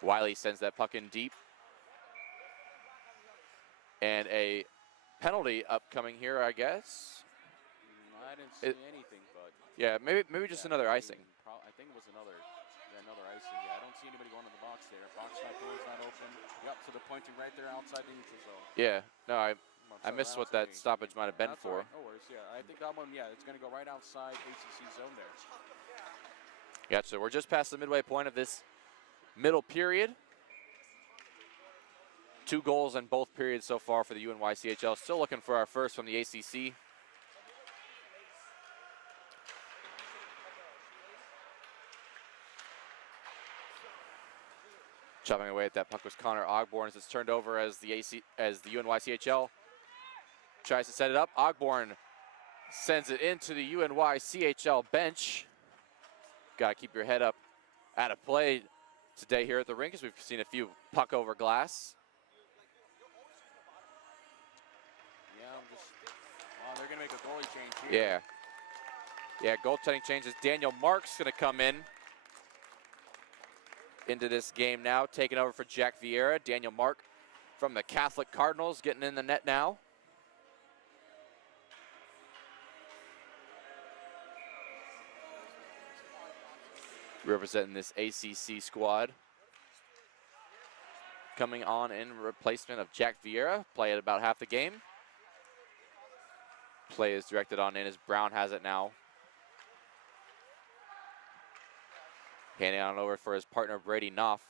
Wiley sends that puck in deep. And a penalty upcoming here, I guess. I didn't see anything, but yeah, maybe just another icing. I think it was another icing. Yeah, I don't see anybody going to the box there. Box top door is not open. Yep, so they're pointing right there outside the neutral zone. Yeah, no, I missed what that stoppage might have been That's for. Right. No worries. Yeah, I think that one. Yeah, it's going to go right outside ACC zone there. Gotcha. We're just past the midway point of this middle period. 2 goals in both periods so far for the UNYCHL. Still looking for our first from the ACC. Chopping away at that puck was Connor Ogborn as it's turned over as the UNYCHL tries to set it up. Ogborn sends it into the UNYCHL bench. Got to keep your head up out of play today here at the rink as we've seen a few puck over glass. Yeah, they're going to make a goalie change here. Yeah, goaltending changes. Daniel Mark's going to come into this game now, taking over for Jack Vieira. Daniel Mark from the Catholic Cardinals getting in the net now. Representing this ACC squad. Coming on in replacement of Jack Vieira, play at about half the game. Play is directed on in as Brown has it now. Handing on over for his partner Brady Knopf.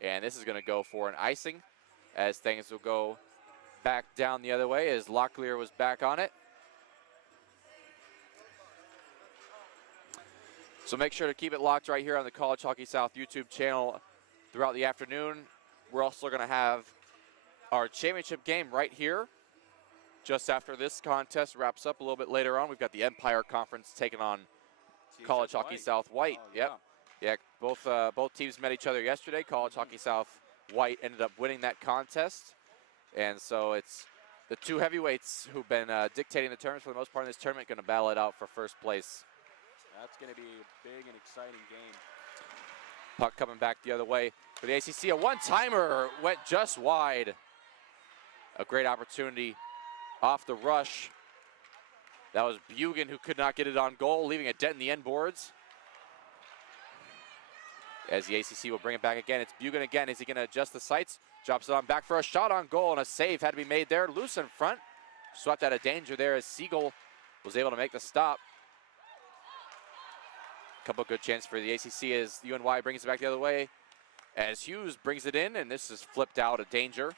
And this is going to go for an icing as things will go back down the other way as Locklear was back on it. So make sure to keep it locked right here on the College Hockey South YouTube channel throughout the afternoon. We're also going to have our championship game right here just after this contest wraps up a little bit later on. We've got the Empire Conference taking on College Hockey South White. Oh, yep. Yeah, both teams met each other yesterday. College Hockey South White ended up winning that contest. And so it's the 2 heavyweights who've been dictating the terms for the most part in this tournament going to battle it out for first place. That's going to be a big and exciting game. Puck coming back the other way for the ACC. A one-timer went just wide. A great opportunity off the rush. That was Bugan who could not get it on goal, leaving a dent in the end boards. as the ACC will bring it back again. It's Bugan again. Is he going to adjust the sights? Drops it on back for a shot on goal, and a save had to be made there. Loose in front. Swept out of danger there as Siegel was able to make the stop. Couple good chances for the ACC as UNY brings it back the other way. As Hughes brings it in, and this is flipped out of danger.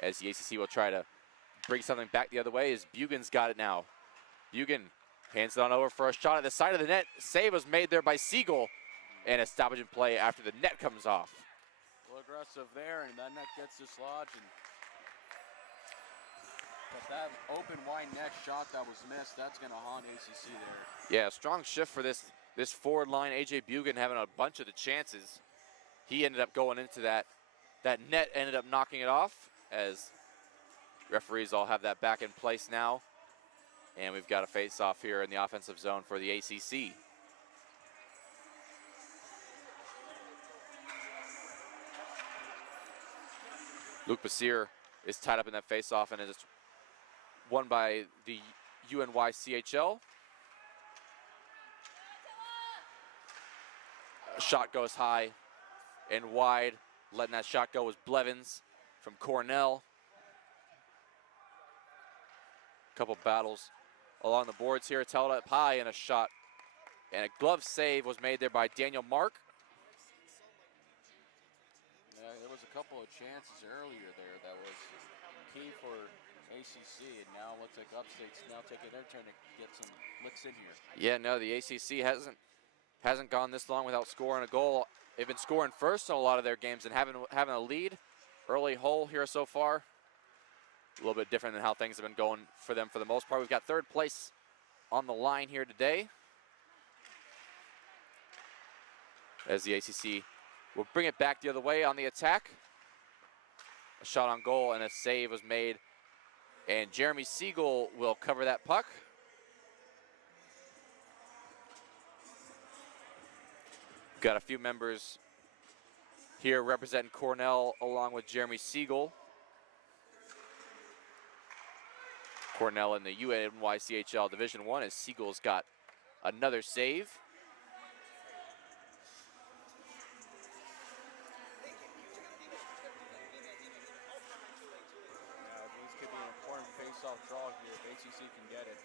As the ACC will try to bring something back the other way as Bugan's got it now. Bugan hands it on over for a shot at the side of the net. Save was made there by Siegel, and a stoppage in play after the net comes off. Well, aggressive there, and that net gets dislodged. But that open wide net shot that was missed, that's going to haunt ACC there. Yeah, a strong shift for this forward line. AJ Bugan having a bunch of the chances. He ended up going into that. That net ended up knocking it off, as referees all have that back in place now. And we've got a face-off here in the offensive zone for the ACC. Luke Basir is tied up in that face-off and is won by the UNYCHL. A shot goes high and wide. Letting that shot go was Blevins from Cornell. Couple battles along the boards here. It's held up high, and a shot and a glove save was made there by Daniel Mark. Yeah, there was a couple of chances earlier there that was key for ACC, and now looks like Upstate's now taking their turn to get some licks in here. Yeah, no, the ACC hasn't gone this long without scoring a goal. They've been scoring first in a lot of their games and having a lead. Early hole here so far. A little bit different than how things have been going for them for the most part. We've got third place on the line here today, as the ACC will bring it back the other way on the attack. A shot on goal and a save was made, and Jeremy Siegel will cover that puck. Got a few members here representing Cornell along with Jeremy Siegel. Cornell in the UNYCHL Division I, as Siegel's got another save. Yeah, this could be an important face-off draw here if ACC can get it.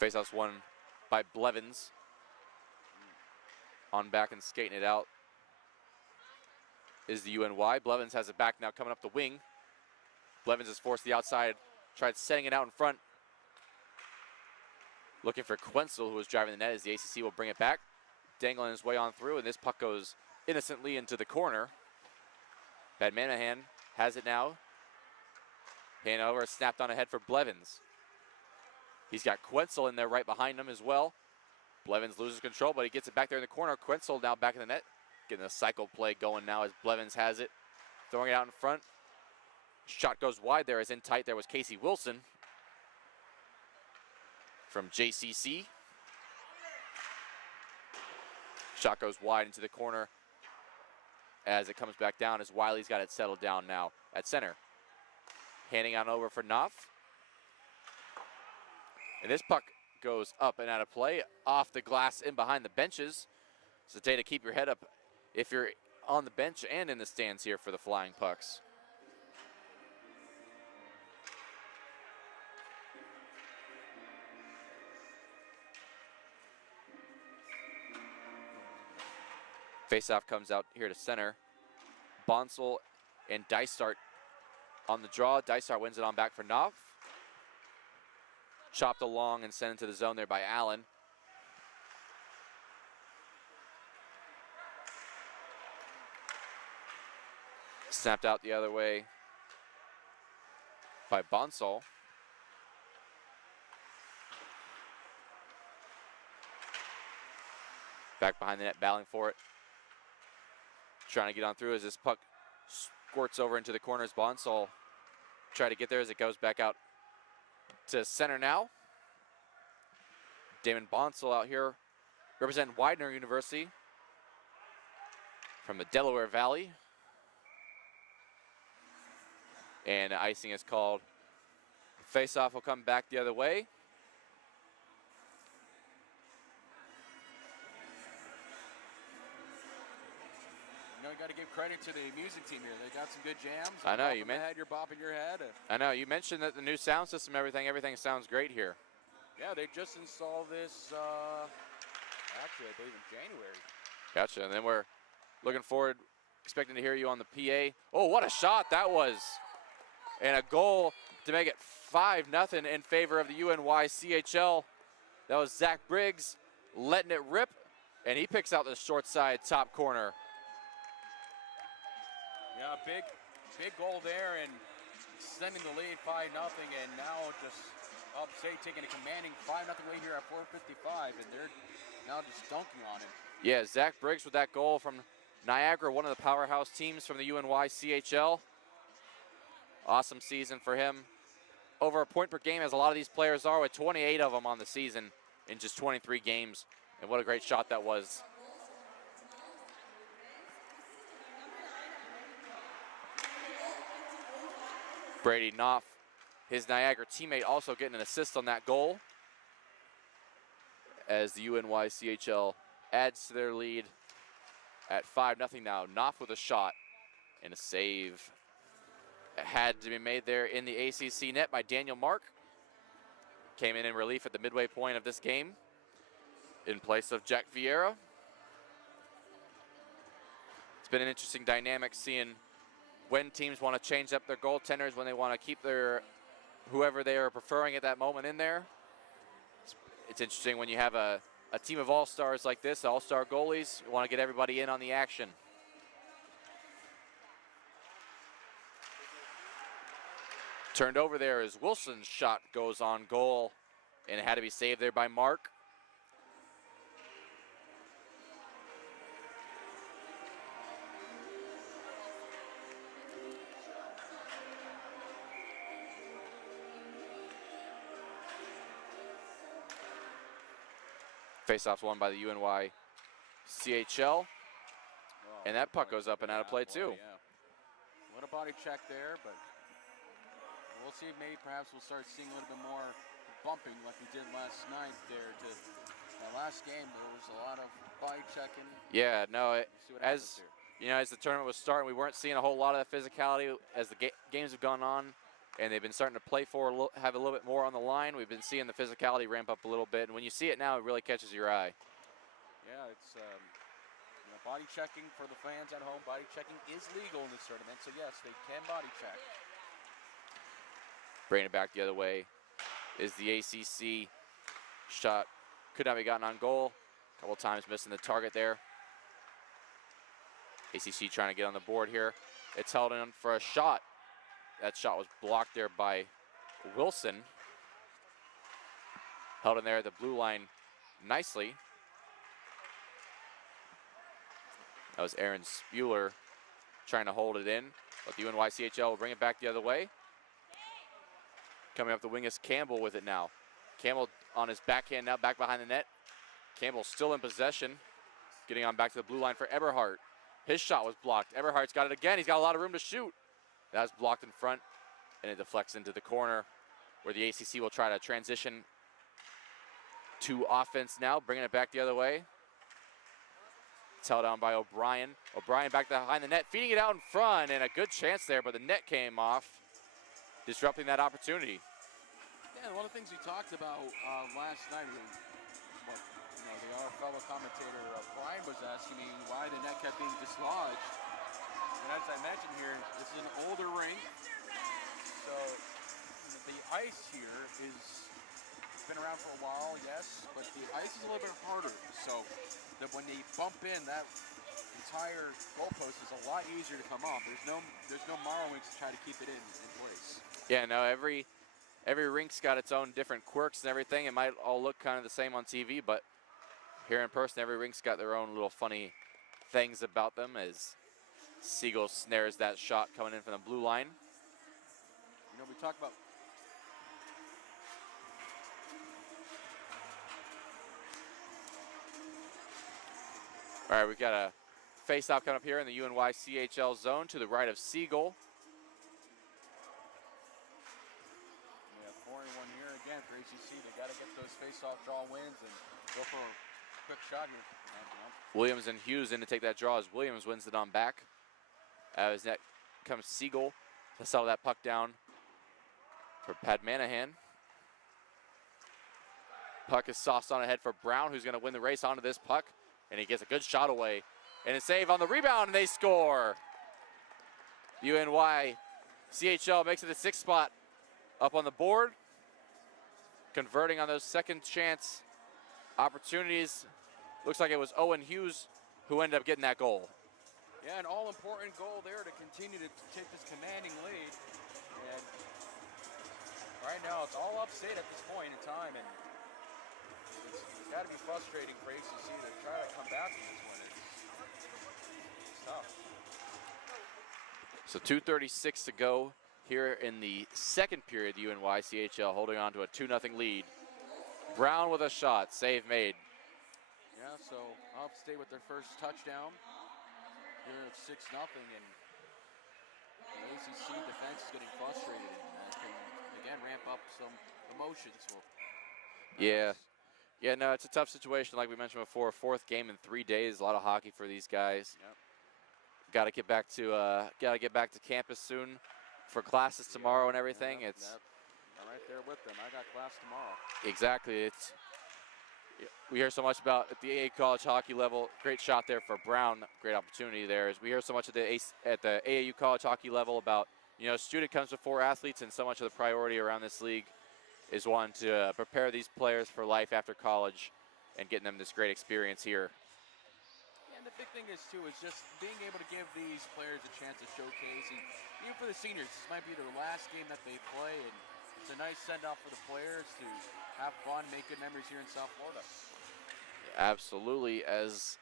Faceoff's won by Blevins. On back and skating it out is the UNY. Blevins has it back now coming up the wing. Blevins is forced to the outside, tried setting it out in front. Looking for Quenzel, who was driving the net, as the ACC will bring it back. Dangling his way on through, and this puck goes innocently into the corner. Bad Manahan has it now. Hand over, snapped on ahead for Blevins. He's got Quenzel in there right behind him as well. Blevins loses control, but he gets it back there in the corner. Quenzel now back in the net. Getting a cycle play going now as Blevins has it. Throwing it out in front. Shot goes wide there, as in tight there was Casey Wilson from JCC. Shot goes wide into the corner as it comes back down, as Wiley's got it settled down now at center. Handing on over for Knopf. And this puck goes up and out of play, off the glass in behind the benches. So to keep your head up if you're on the bench and in the stands here for the flying pucks. Faceoff comes out here to center. Bonsall and Dysart on the draw. Dysart wins it on back for Knopf. Chopped along and sent into the zone there by Allen. Snapped out the other way by Bonsall. Back behind the net, battling for it. Trying to get on through as this puck squirts over into the corners. Bonsall try to get there as it goes back out to center now. Damon Bonsall out here representing Widener University from the Delaware Valley. And icing is called Face-off will come back the other way. You know, you got to give credit to the music team here. They got some good jams. I know, You're bopping your head. I know, you mentioned that the new sound system, everything sounds great here. Yeah, they just installed this, actually, I believe in January. Gotcha, and then we're looking forward, expecting to hear you on the PA. Oh, what a shot that was. And a goal to make it 5-0 in favor of the UNYCHL. That was Zach Briggs letting it rip, and he picks out the short side top corner. Yeah, big goal there and extending the lead 5-0, and now just Upstate taking a commanding 5-0 lead here at 4:55, and they're now just dunking on him. Yeah, Zach Briggs with that goal from Niagara, one of the powerhouse teams from the UNYCHL. Awesome season for him. Over a point per game, as a lot of these players are, with 28 of them on the season in just 23 games. And what a great shot that was. Brady Knopf, his Niagara teammate, also getting an assist on that goal, as the UNYCHL adds to their lead at 5-0 now. Knopf with a shot and a save. It had to be made there in the ACC net by Daniel Mark. Came in relief at the midway point of this game in place of Jack Vieira. It's been an interesting dynamic seeing when teams want to change up their goaltenders, when they want to keep their whoever they are preferring at that moment in there. It's interesting when you have a team of all-stars like this, all-star goalies, you want to get everybody in on the action. Turned over there as Wilson's shot goes on goal, and it had to be saved there by Mark. Faceoff's won by the UNYCHL, and that puck goes up and out of play too. Yeah. What a body check there, but we'll see if maybe perhaps we'll start seeing a little bit more bumping like we did last night there. Last game, there was a lot of body checking. Yeah, no, as the tournament was starting, we weren't seeing a whole lot of that physicality as the games have gone on, and they've been starting to play have a little bit more on the line. We've been seeing the physicality ramp up a little bit, and when you see it now, it really catches your eye. Yeah, it's body checking for the fans at home. Body checking is legal in this tournament, so yes, they can body check. Bringing it back the other way is the ACC. Shot could not be gotten on goal. A couple times missing the target there. ACC trying to get on the board here. It's held in for a shot. That shot was blocked there by Wilson. Held in there at the blue line nicely. That was Aaron Spuler trying to hold it in, but the UNYCHL will bring it back the other way. Coming up the wing is Campbell with it now. Campbell on his backhand now, back behind the net. Campbell still in possession. Getting on back to the blue line for Eberhardt. His shot was blocked. Eberhardt's got it again. He's got a lot of room to shoot. That's blocked in front, and it deflects into the corner where the ACC will try to transition to offense now, bringing it back the other way. It's held down by O'Brien. O'Brien back behind the net, feeding it out in front, and a good chance there, but the net came off, disrupting that opportunity. Yeah, one of the things we talked about last night, our fellow commentator Brian was asking me why the net kept being dislodged. And as I mentioned here, this is an older rink, so the ice here it's been around for a while, yes, but the ice is a little bit harder. So that when they bump in, that entire goalpost is a lot easier to come off. There's no borrowing to try to keep it in place. Yeah, no, every rink's got its own different quirks and everything. It might all look kind of the same on TV, but here in person, every rink's got their own little funny things about them as Siegel snares that shot coming in from the blue line. We talk about all right, we've got a face-off coming up here in the UNYCHL zone to the right of Siegel. we have for ACC. They got to get those face-off draw wins and go for a quick shot here. Williams and Hughes in to take that draw as Williams wins it on back. As net comes Siegel to settle that puck down for Pat Manahan. Puck is sauced on ahead for Brown, who's going to win the race onto this puck. And he gets a good shot away. And a save on the rebound, and they score. UNYCHL makes it a 6th spot up on the board. Converting on those second chance opportunities. Looks like it was Owen Hughes who ended up getting that goal. Yeah, an all-important goal there to continue to take this commanding lead. And right now, it's all upstate at this point in time, and it's got to be frustrating for ACC to try to come back from this one. It's tough. So 2:36 to go here in the second period. The UNYCHL holding on to a 2-0 lead. Brown with a shot, save made. Yeah, so upstate with their first touchdown. Here it's 6-0, and the ACC defense is getting frustrated, and that can again ramp up some emotions. Yeah, no, it's a tough situation, like we mentioned before. 4th game in 3 days, a lot of hockey for these guys. Yep. Got to get back to campus soon for classes tomorrow and everything. Yep, It's I'm right there with them. I got class tomorrow. exactly. We hear so much about at the AAU college hockey level. Great shot there for Brown. Great opportunity there. As we hear so much at the AAU college hockey level about, student comes before athletes, and so much of the priority around this league is wanting to prepare these players for life after college and getting them this great experience here. And the big thing is too is just being able to give these players a chance to showcase, and even for the seniors, this might be their last game that they play, and it's a nice send-off for the players to have fun, make good memories here in South Florida. Absolutely, as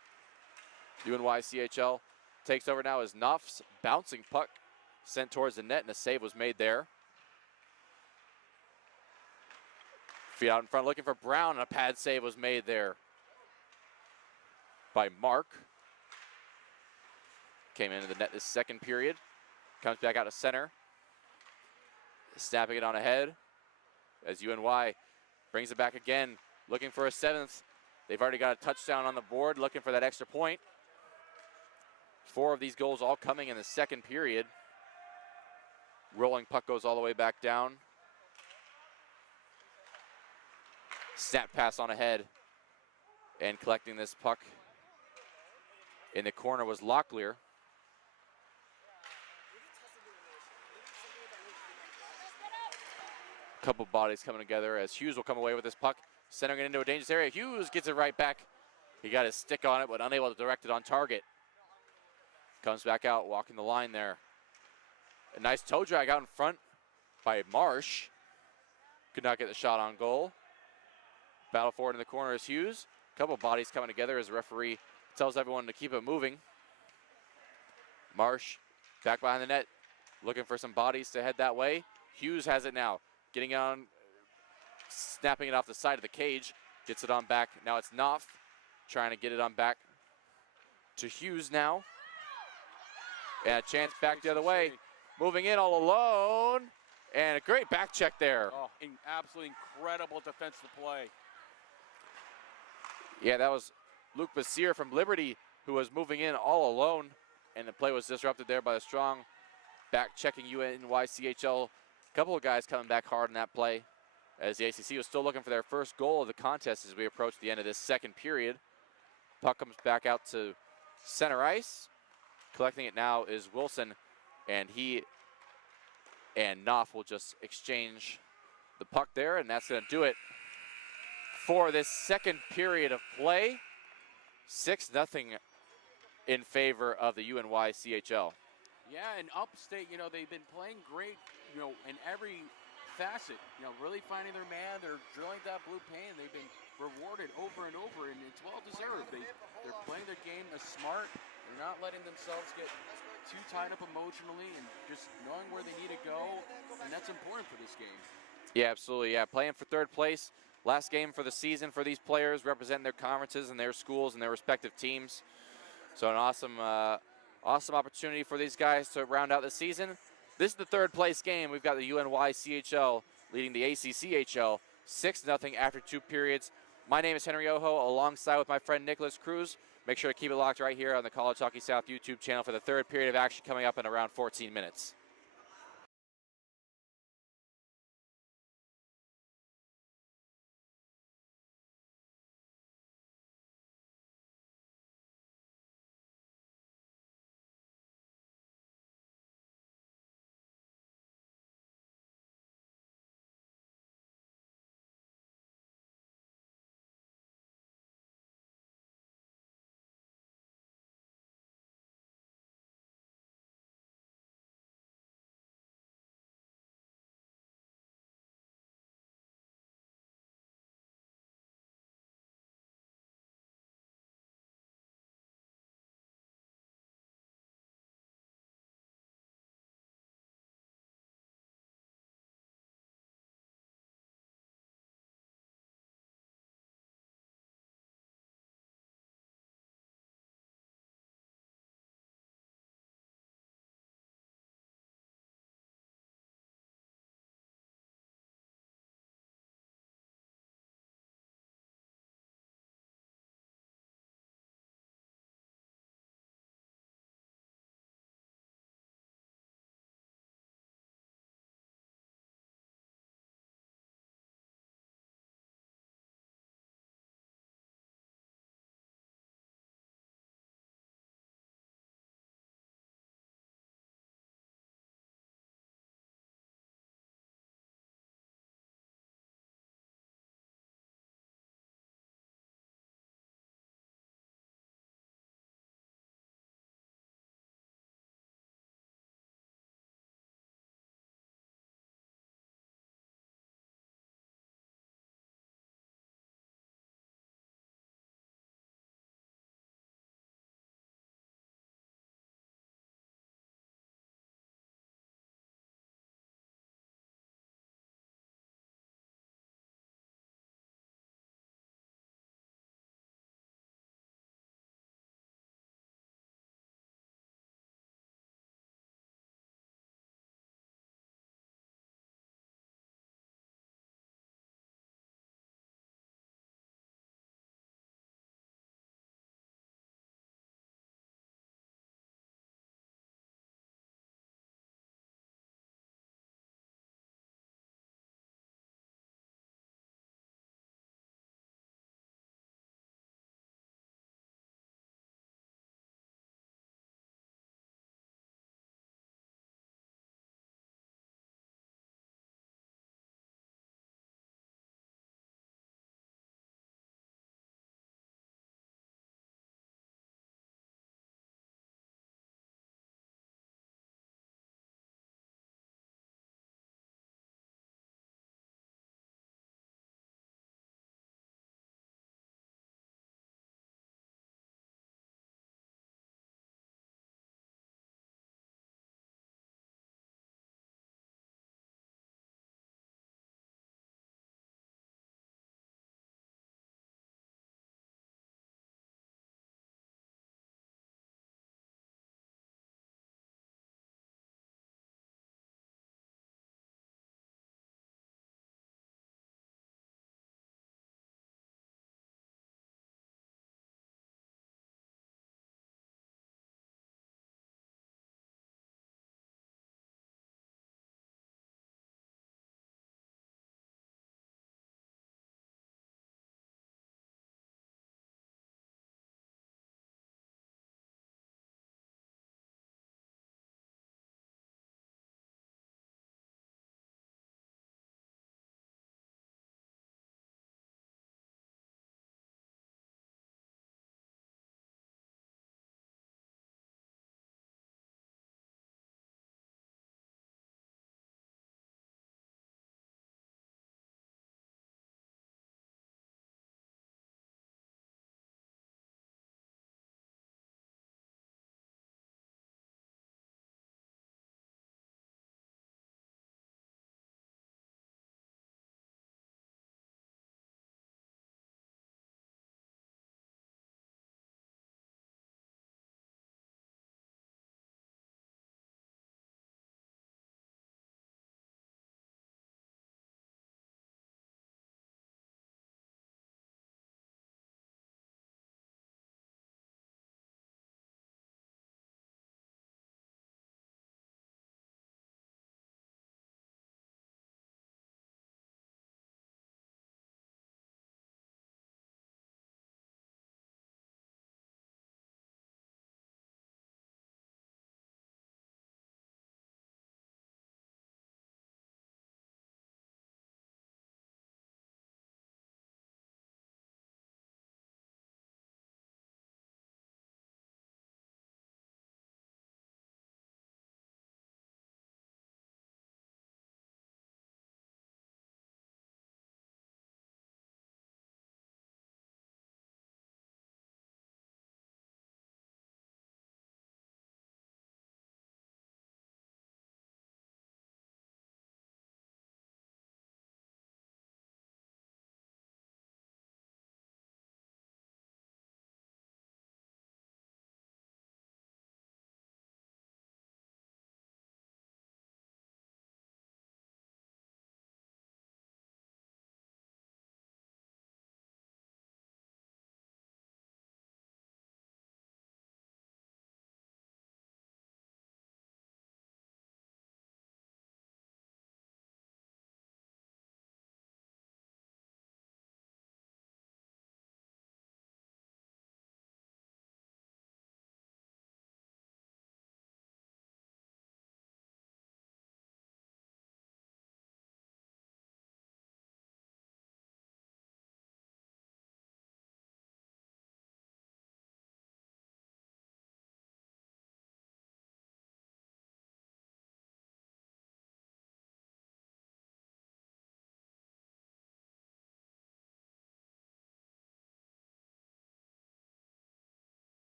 UNYCHL takes over now as Knopf's bouncing puck sent towards the net, and a save was made there. Feet out in front looking for Brown, and a pad save was made there by Mark. Came into the net this second period. Comes back out to center. Snapping it on ahead as UNY brings it back again, looking for a 7th. They've already got a touchdown on the board, looking for that extra point. 4 of these goals all coming in the second period. Rolling puck goes all the way back down. Snap pass on ahead. And collecting this puck in the corner was Locklear. Couple bodies coming together as Hughes will come away with this puck, centering it into a dangerous area. Hughes gets it right back. He got his stick on it, but unable to direct it on target. Comes back out, walking the line there. A nice toe drag out in front by Marsh. Could not get the shot on goal. Battle forward in the corner is Hughes. Couple bodies coming together as the referee tells everyone to keep it moving. Marsh back behind the net, looking for some bodies to head that way. Hughes has it now. Getting on, snapping it off the side of the cage. Gets it on back. Now it's Knopf trying to get it on back to Hughes now. And a chance back the other way. Moving in all alone. And a great back check there. Oh, absolutely incredible defensive play. Yeah, that was Luke Basir from Liberty who was moving in all alone. And the play was disrupted there by the strong back checking UNYCHL. Couple of guys coming back hard in that play as the ACC was still looking for their first goal of the contest as we approach the end of this second period. Puck comes back out to center ice. Collecting it now is Wilson, and he and Knopf will just exchange the puck there, and that's going to do it for this second period of play. 6-0 in favor of the UNYCHL. Yeah, and Upstate, they've been playing great, in every facet, really finding their man. They're drilling that blue paint. They've been rewarded over and over, and it's well-deserved. They're playing their game smart. They're not letting themselves get too tied up emotionally and just knowing where they need to go, and that's important for this game. Yeah, absolutely. Yeah, playing for third place. Last game for the season for these players, representing their conferences and their schools and their respective teams. So an awesome opportunity for these guys to round out the season. This is the third place game. We've got the UNYCHL leading the ACCHL 6-0 after 2 periods. My name is Henry Ojo, alongside with my friend Nicholas Cruz. Make sure to keep it locked right here on the College Hockey South YouTube channel for the 3rd period of action coming up in around 14 minutes.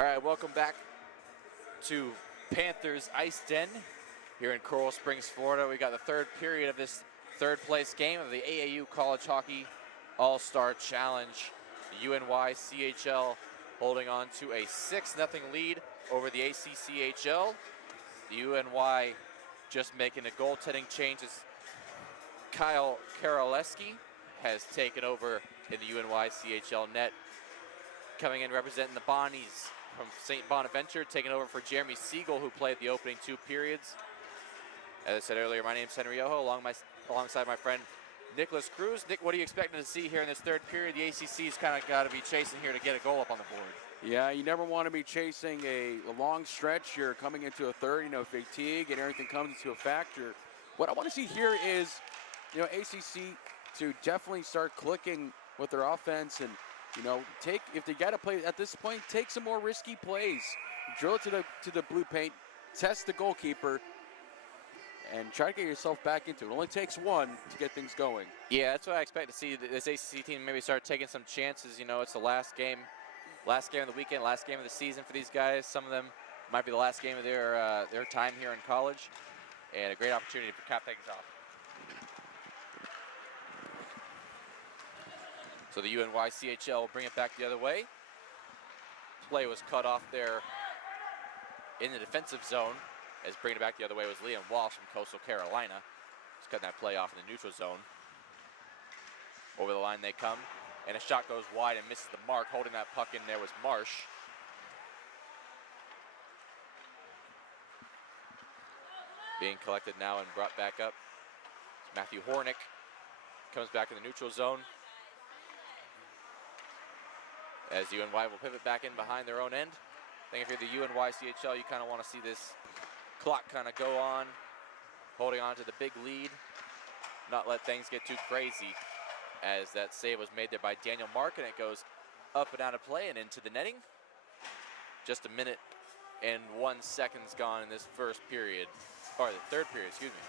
All right, welcome back to Panthers Ice Den here in Coral Springs, Florida. We got the third period of this third place game of the AAU College Hockey All-Star Challenge. The UNYCHL holding on to a 6-0 lead over the ACCHL. The UNY just making a goaltending change as Kyle Karaleski has taken over in the UNYCHL net. Coming in representing the Bonnies from St. Bonaventure, taking over for Jeremy Siegel, who played the opening 2 periods. As I said earlier, my name's Henry Ojo, alongside my friend Nicholas Cruz. Nick, what are you expecting to see here in this third period? The ACC's kind of got to be chasing here to get a goal up on the board. Yeah, you never want to be chasing a long stretch. You're coming into a third, fatigue and everything comes into a factor. What I want to see here is, ACC to definitely start clicking with their offense and, if they got to play at this point, take some more risky plays. Drill it to the blue paint, test the goalkeeper, and try to get yourself back into it. It only takes one to get things going. Yeah, that's what I expect to see. This ACC team maybe start taking some chances. It's the last game of the weekend, last game of the season for these guys. Some of them might be the last game of their time here in college, and a great opportunity to cap things off. So the UNYCHL will bring it back the other way. Play was cut off there in the defensive zone, as bringing it back the other way was Liam Walsh from Coastal Carolina. Just cutting that play off in the neutral zone. Over the line they come, and a shot goes wide and misses the mark. Holding that puck in there was Marsh. Being collected now and brought back up. Matthew Hornick comes back in the neutral zone. As UNY will pivot back in behind their own end. I think if you're the UNYCHL, you kind of want to see this clock kind of go on, holding on to the big lead, not let things get too crazy, as that save was made there by Daniel Mark, and it goes up and out of play and into the netting. Just a minute and 1 second gone in this first period, or the third period, excuse me.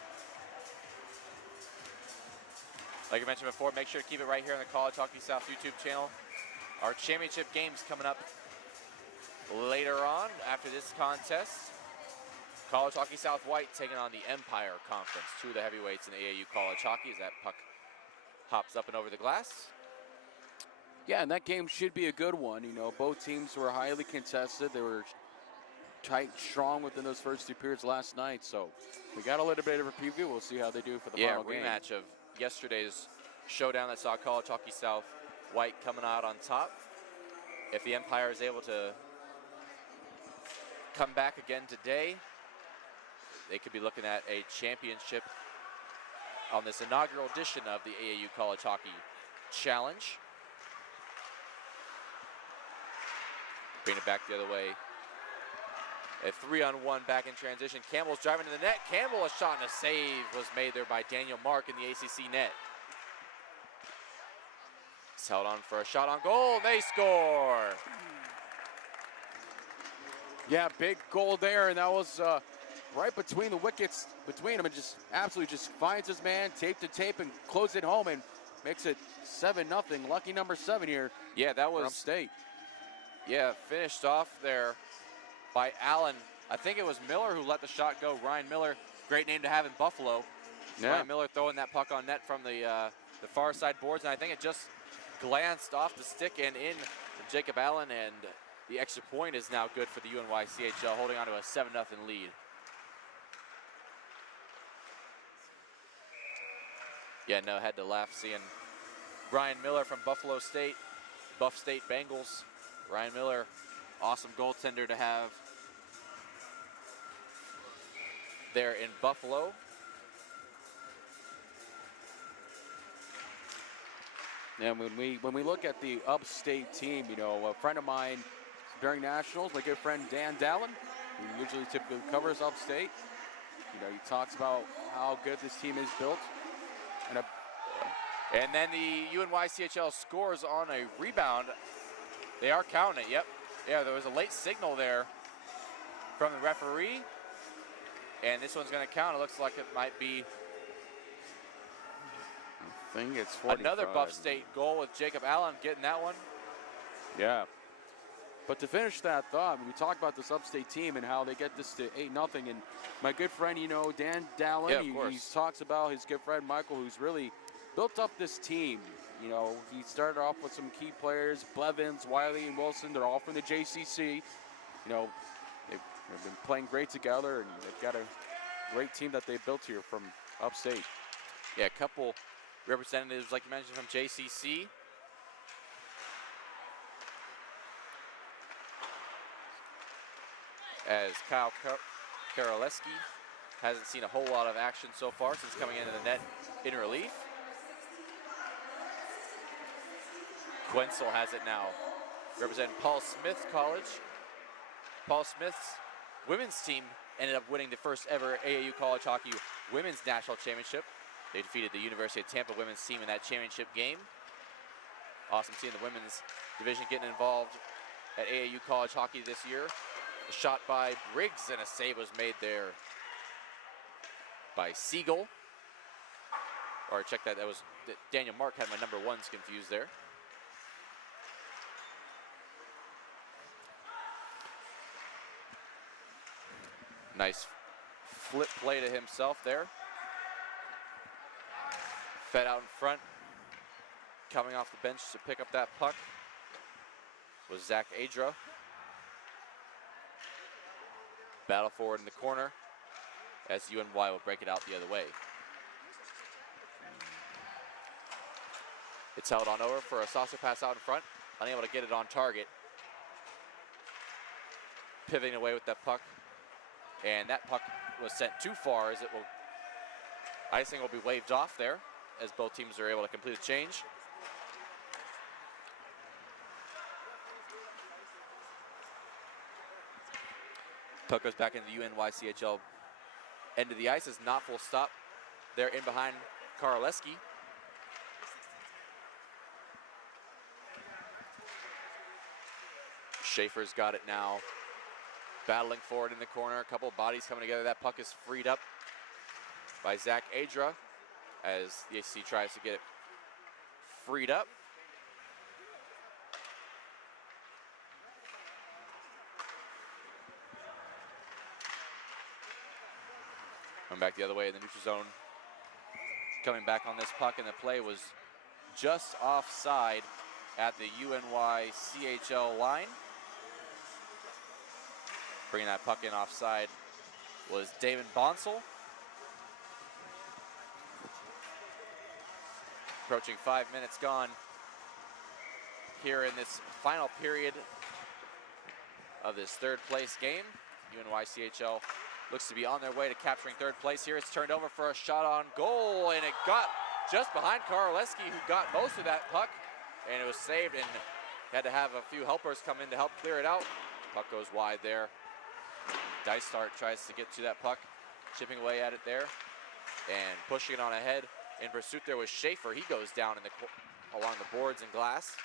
Like I mentioned before, make sure to keep it right here on the College Hockey South YouTube channel. Our championship game's coming up later on after this contest. College Hockey South White taking on the Empire Conference, 2 of the heavyweights in AAU college hockey, as that puck hops up and over the glass. Yeah, and that game should be a good one. Both teams were highly contested. They were tight, strong within those first 2 periods last night. So we got a little bit of a preview. We'll see how they do for the final game. Yeah, rematch of yesterday's showdown that saw College Hockey South White coming out on top. If the Empire is able to come back again today, they could be looking at a championship on this inaugural edition of the AAU College Hockey Challenge. Bring it back the other way. A 3-on-1 back in transition. Campbell's driving to the net. Campbell, a shot and a save was made there by Daniel Mark in the ACC net. He's held on for a shot on goal. They score. Yeah, big goal there, and that was right between the wickets, between them, and just absolutely just finds his man, tape to tape, and closes it home and makes it 7-0. Lucky number 7 here. Yeah, that was Upstate. Yeah, finished off there by Allen. I think it was Miller who let the shot go. Ryan Miller, great name to have in Buffalo. Yeah. Ryan Miller throwing that puck on net from the far side boards, and I think it just glanced off the stick and in from Jacob Allen, and the extra point is now good for the UNYCHL, holding on to a 7-0 lead. Yeah, no, had to laugh seeing Ryan Miller from Buffalo State, Buff State Bengals. Ryan Miller, awesome goaltender to have there in Buffalo. And when we look at the upstate team, a friend of mine during nationals, my good friend Dan Dallin, who usually typically covers upstate, he talks about how good this team is built. And then the UNYCHL scores on a rebound. They are counting it, yep. Yeah, there was a late signal there from the referee. And this one's going to count. It looks like it might be I think it's 45. Another Buff State goal with Jacob Allen getting that one. Yeah. But to finish that thought, we talked about this Upstate team and how they get this to 8-0. And my good friend, you know, Dan Dallin, he talks about his good friend Michael, who's really built up this team. You know, he started off with some key players, Blevins, Wiley, and Wilson. They're all from the JCC. You know, they've been playing great together, and they've got a great team that they built here from Upstate. Yeah, a couple representatives, like you mentioned, from JCC. As Kyle Karaleski hasn't seen a whole lot of action so far since coming into the net in relief. Quenzel has it now, representing Paul Smith College. Paul Smith's women's team ended up winning the first ever AAU College Hockey Women's National Championship. They defeated the University of Tampa women's team in that championship game. Awesome seeing the women's division getting involved at AAU College Hockey this year. A shot by Briggs and a save was made there by Siegel. Or check that, that was Daniel Mark had my number ones confused there. Nice flip play to himself there. Fed out in front. Coming off the bench to pick up that puck was Zach Adra. Battle forward in the corner as UNY will break it out the other way. It's held on over for a saucer pass out in front. Unable to get it on target. Pivoting away with that puck. And that puck was sent too far as it will, icing will be waved off there as both teams are able to complete a change. Puck goes back into the UNYCHL end of the ice is not full stop. They're in behind Karaleski. Schaefer's got it now. Battling forward in the corner, a couple of bodies coming together. That puck is freed up by Zach Adra as the ACC tries to get it freed up. Coming back the other way in the neutral zone. Coming back on this puck, and the play was just offside at the UNYCHL line. Bringing that puck in offside was David Bonsall. Approaching 5 minutes gone here in this final period of this third place game. UNYCHL looks to be on their way to capturing third place here. It's turned over for a shot on goal, and it got just behind Karaleski, who got most of that puck, and it was saved, and had to have a few helpers come in to help clear it out. Puck goes wide there. Dice Start tries to get to that puck, chipping away at it there, and pushing it on ahead. In pursuit there was Schaefer. He goes down in the along the boards and glass.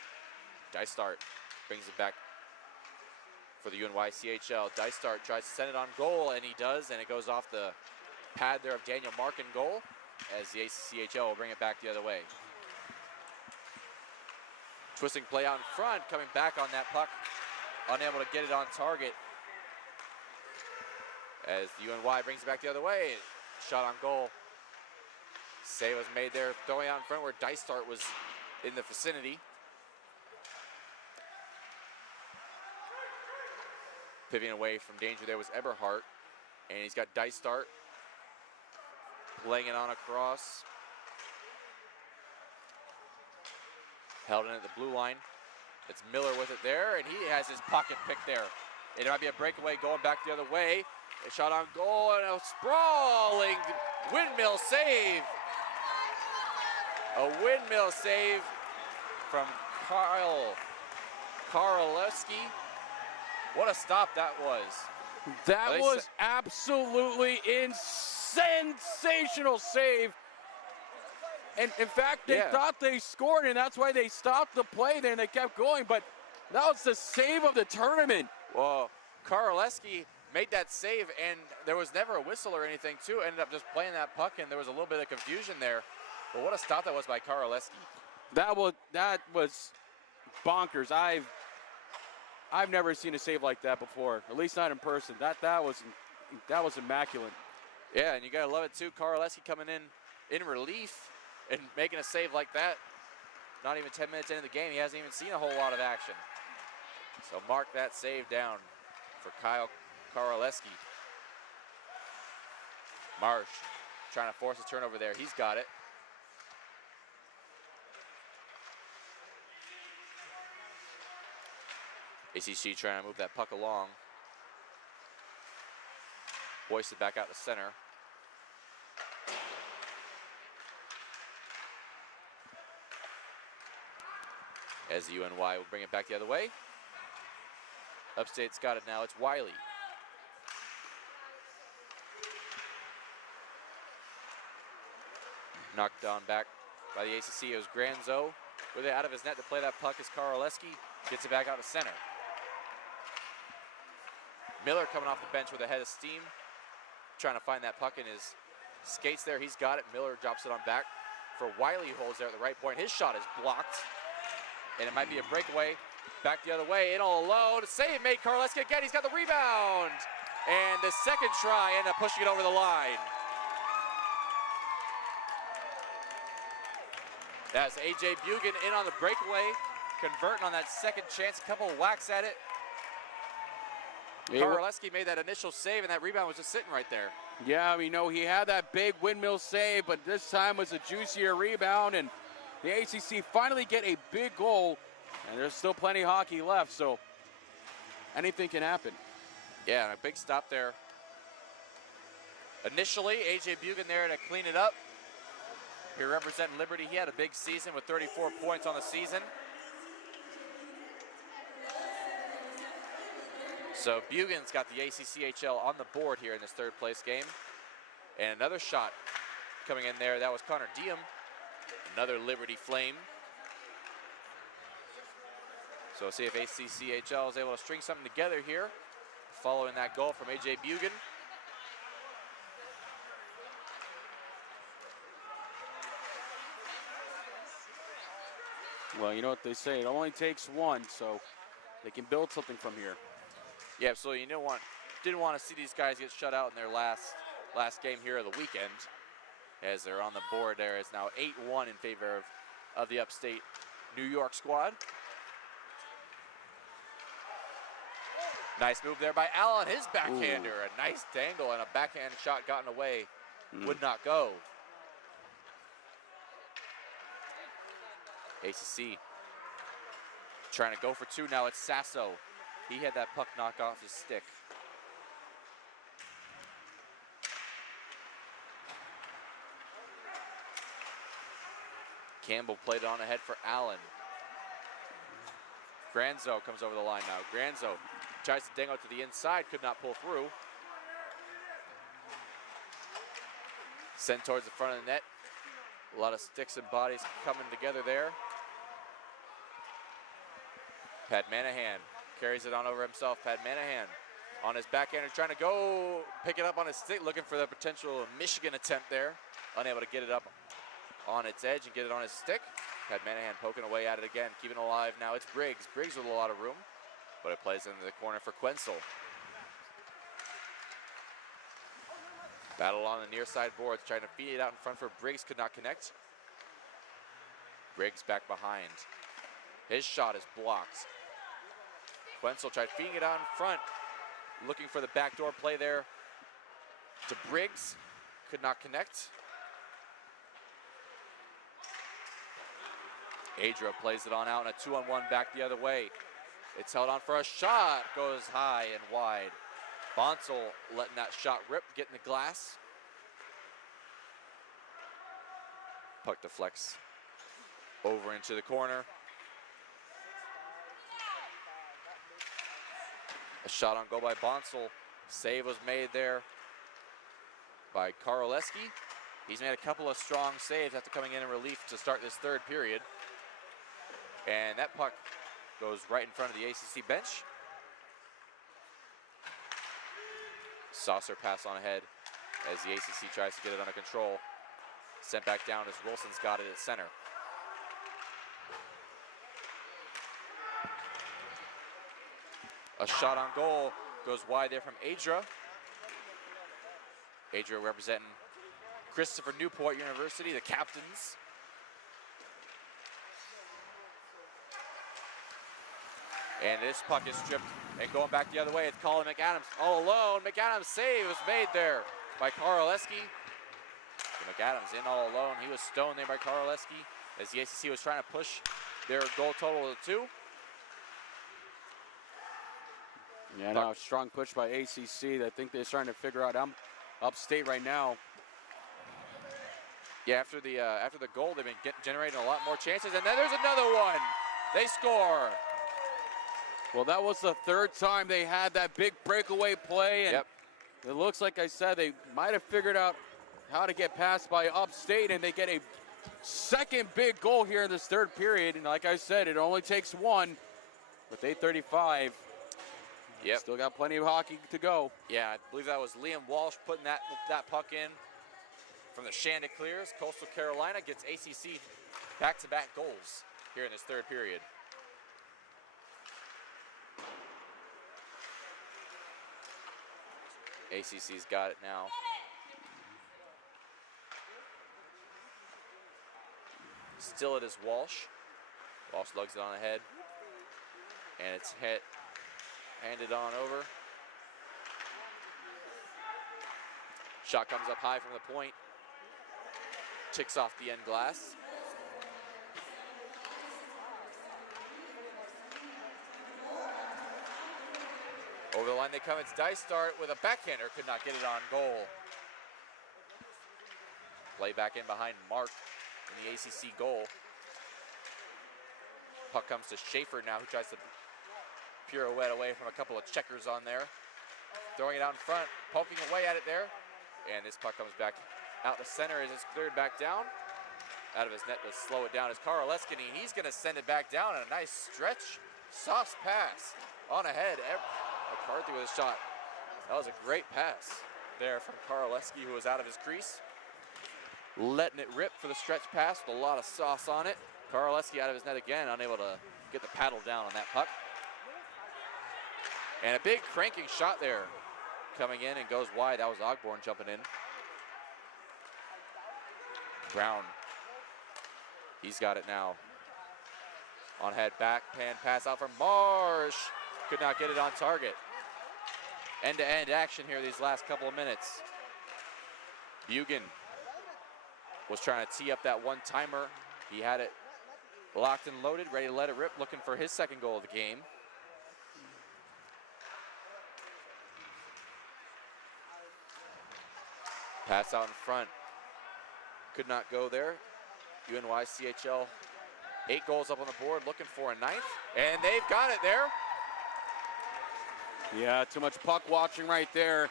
Dice Start brings it back for the UNYCHL. Dice Start tries to send it on goal, and he does, and it goes off the pad there of Daniel Mark in goal, as the ACCHL will bring it back the other way. Twisting play out in front, coming back on that puck, unable to get it on target. As the UNY brings it back the other way, shot on goal. Save was made there, throwing out in front where Dice Start was in the vicinity. Pivoting away from danger there was Eberhardt, and he's got Dice Start laying it on across. Held in at the blue line. It's Miller with it there, and he has his pocket pick there. It might be a breakaway going back the other way. A shot on goal and a sprawling windmill save. A windmill save from Kyle Karaleski. What a stop that was. That was absolutely sensational save. And in fact, they thought they scored, and that's why they stopped the play there and they kept going. But that was the save of the tournament. Well, Karaleski made that save, and there was never a whistle or anything too. Ended up just playing that puck, and there was a little bit of confusion there. But what a stop that was by Karaleski. That was bonkers. I've never seen a save like that before, at least not in person. That was immaculate. Yeah, and you gotta love it too. Karolewski coming in relief and making a save like that. Not even 10 minutes into the game, he hasn't even seen a whole lot of action. So mark that save down for Kyle Karolewski. Marsh trying to force a turnover there. He's got it. ACC trying to move that puck along. Hoisted back out to center. As the UNY will bring it back the other way. Upstate's got it now, it's Wiley. Knocked down back by the ACC. It was Granzo with it out of his net to play that puck as Karolewski gets it back out to center. Miller coming off the bench with a head of steam, trying to find that puck in his skates there. He's got it. Miller drops it on back for Wiley, who holds there at the right point. His shot is blocked, and it might be a breakaway. Back the other way, in all alone. Save made Karolewski again. He's got the rebound, and the second try ended up pushing it over the line. That's AJ Bugan in on the breakaway, converting on that second chance. A couple of whacks at it. Karolewski made that initial save, and that rebound was just sitting right there. Yeah, we know he had that big windmill save, but this time was a juicier rebound, and the ACC finally get a big goal, and there's still plenty of hockey left, so anything can happen. Yeah, and a big stop there. Initially, AJ Bugan there to clean it up. Here representing Liberty, he had a big season with 34 points on the season. So Bugan's got the ACCHL on the board here in this third place game. And another shot coming in there, that was Connor Diem, another Liberty Flame. So we'll see if ACCHL is able to string something together here following that goal from AJ Bugan. Well, you know what they say, it only takes one, so they can build something from here. Yeah, so you didn't want to see these guys get shut out in their last game here of the weekend, as they're on the board there. It's now 8-1 in favor of the upstate New York squad. Nice move there by Allen, his backhander. Ooh. A nice dangle and a backhand shot gotten away. Would not go. ACC trying to go for two now. It's Sasso. He had that puck knocked off his stick. Campbell played it on ahead for Allen. Granzo comes over the line now. Granzo tries to dangle to the inside, could not pull through. Sent towards the front of the net. A lot of sticks and bodies coming together there. Pat Manahan carries it on over himself. Pat Manahan on his backhander, trying to go pick it up on his stick, looking for the potential Michigan attempt there. Unable to get it up on its edge and get it on his stick. Pat Manahan poking away at it again, keeping it alive. Now it's Briggs. Briggs with a lot of room, but it plays into the corner for Quenzel. Battle on the near side boards, trying to feed it out in front for Briggs, could not connect. Briggs back behind. His shot is blocked. Quenzel tried feeding it out in front, looking for the backdoor play there to Briggs, could not connect. Adra plays it on out, and a 2-on-1 back the other way. It's held on for a shot, goes high and wide. Bonsall letting that shot rip, getting the glass. Puck deflects over into the corner. A shot on goal by Bonsall. Save was made there by Karolewski. He's made a couple of strong saves after coming in relief to start this third period. And that puck goes right in front of the ACC bench. Saucer pass on ahead as the ACC tries to get it under control. Sent back down as Wilson's got it at center. A shot on goal goes wide there from Adria. Adria representing Christopher Newport University, the captains. And this puck is stripped and going back the other way. It's Colin McAdams all alone. McAdams' save was made there by Karolewski. McAdams in all alone. He was stoned there by Karolewski as the ACC was trying to push their goal total to 2. Yeah, now strong push by ACC. I think they're starting to figure out Upstate right now. Yeah, after the goal, they've been generating a lot more chances, and then there's another one. They score. Well, that was the 3rd time they had that big breakaway play, and yep. It looks like I said they might have figured out how to get past by Upstate, and they get a second big goal here in this 3rd period. And like I said, it only takes 1 with 8:35. Yep. Still got plenty of hockey to go. Yeah, I believe that was Liam Walsh putting that puck in from the Chanticleers. Coastal Carolina gets ACC back-to-back goals here in this 3rd period. ACC's got it now. Still it is Walsh. Walsh lugs it on ahead. And it's handed on over. Shot comes up high from the point. Ticks off the end glass. Over the line they come. It's Dysart with a backhander. Could not get it on goal. Play back in behind Mark in the ACC goal. Puck comes to Schaefer now, who tries to pirouette away from a couple of checkers on there. Throwing it out in front, poking away at it there. And this puck comes back out to center as it's cleared back down. Out of his net to slow it down is Karolewski. He's going to send it back down in a nice stretch. Soft pass on ahead. McCarthy with a shot. That was a great pass there from Karolewski, who was out of his crease. Letting it rip for the stretch pass with a lot of sauce on it. Karolewski out of his net again, unable to get the paddle down on that puck. And a big cranking shot there coming in and goes wide. That was Ogborn jumping in. Brown, he's got it now. On head, backhand pass out from Marsh. Could not get it on target. End-to-end action here these last couple of minutes. Bugan was trying to tee up that one-timer. He had it locked and loaded, ready to let it rip, looking for his 2nd goal of the game. Pass out in front. Could not go there. UNYCHL 8 goals up on the board, looking for a 9th. And they've got it there. Yeah, too much puck watching right there.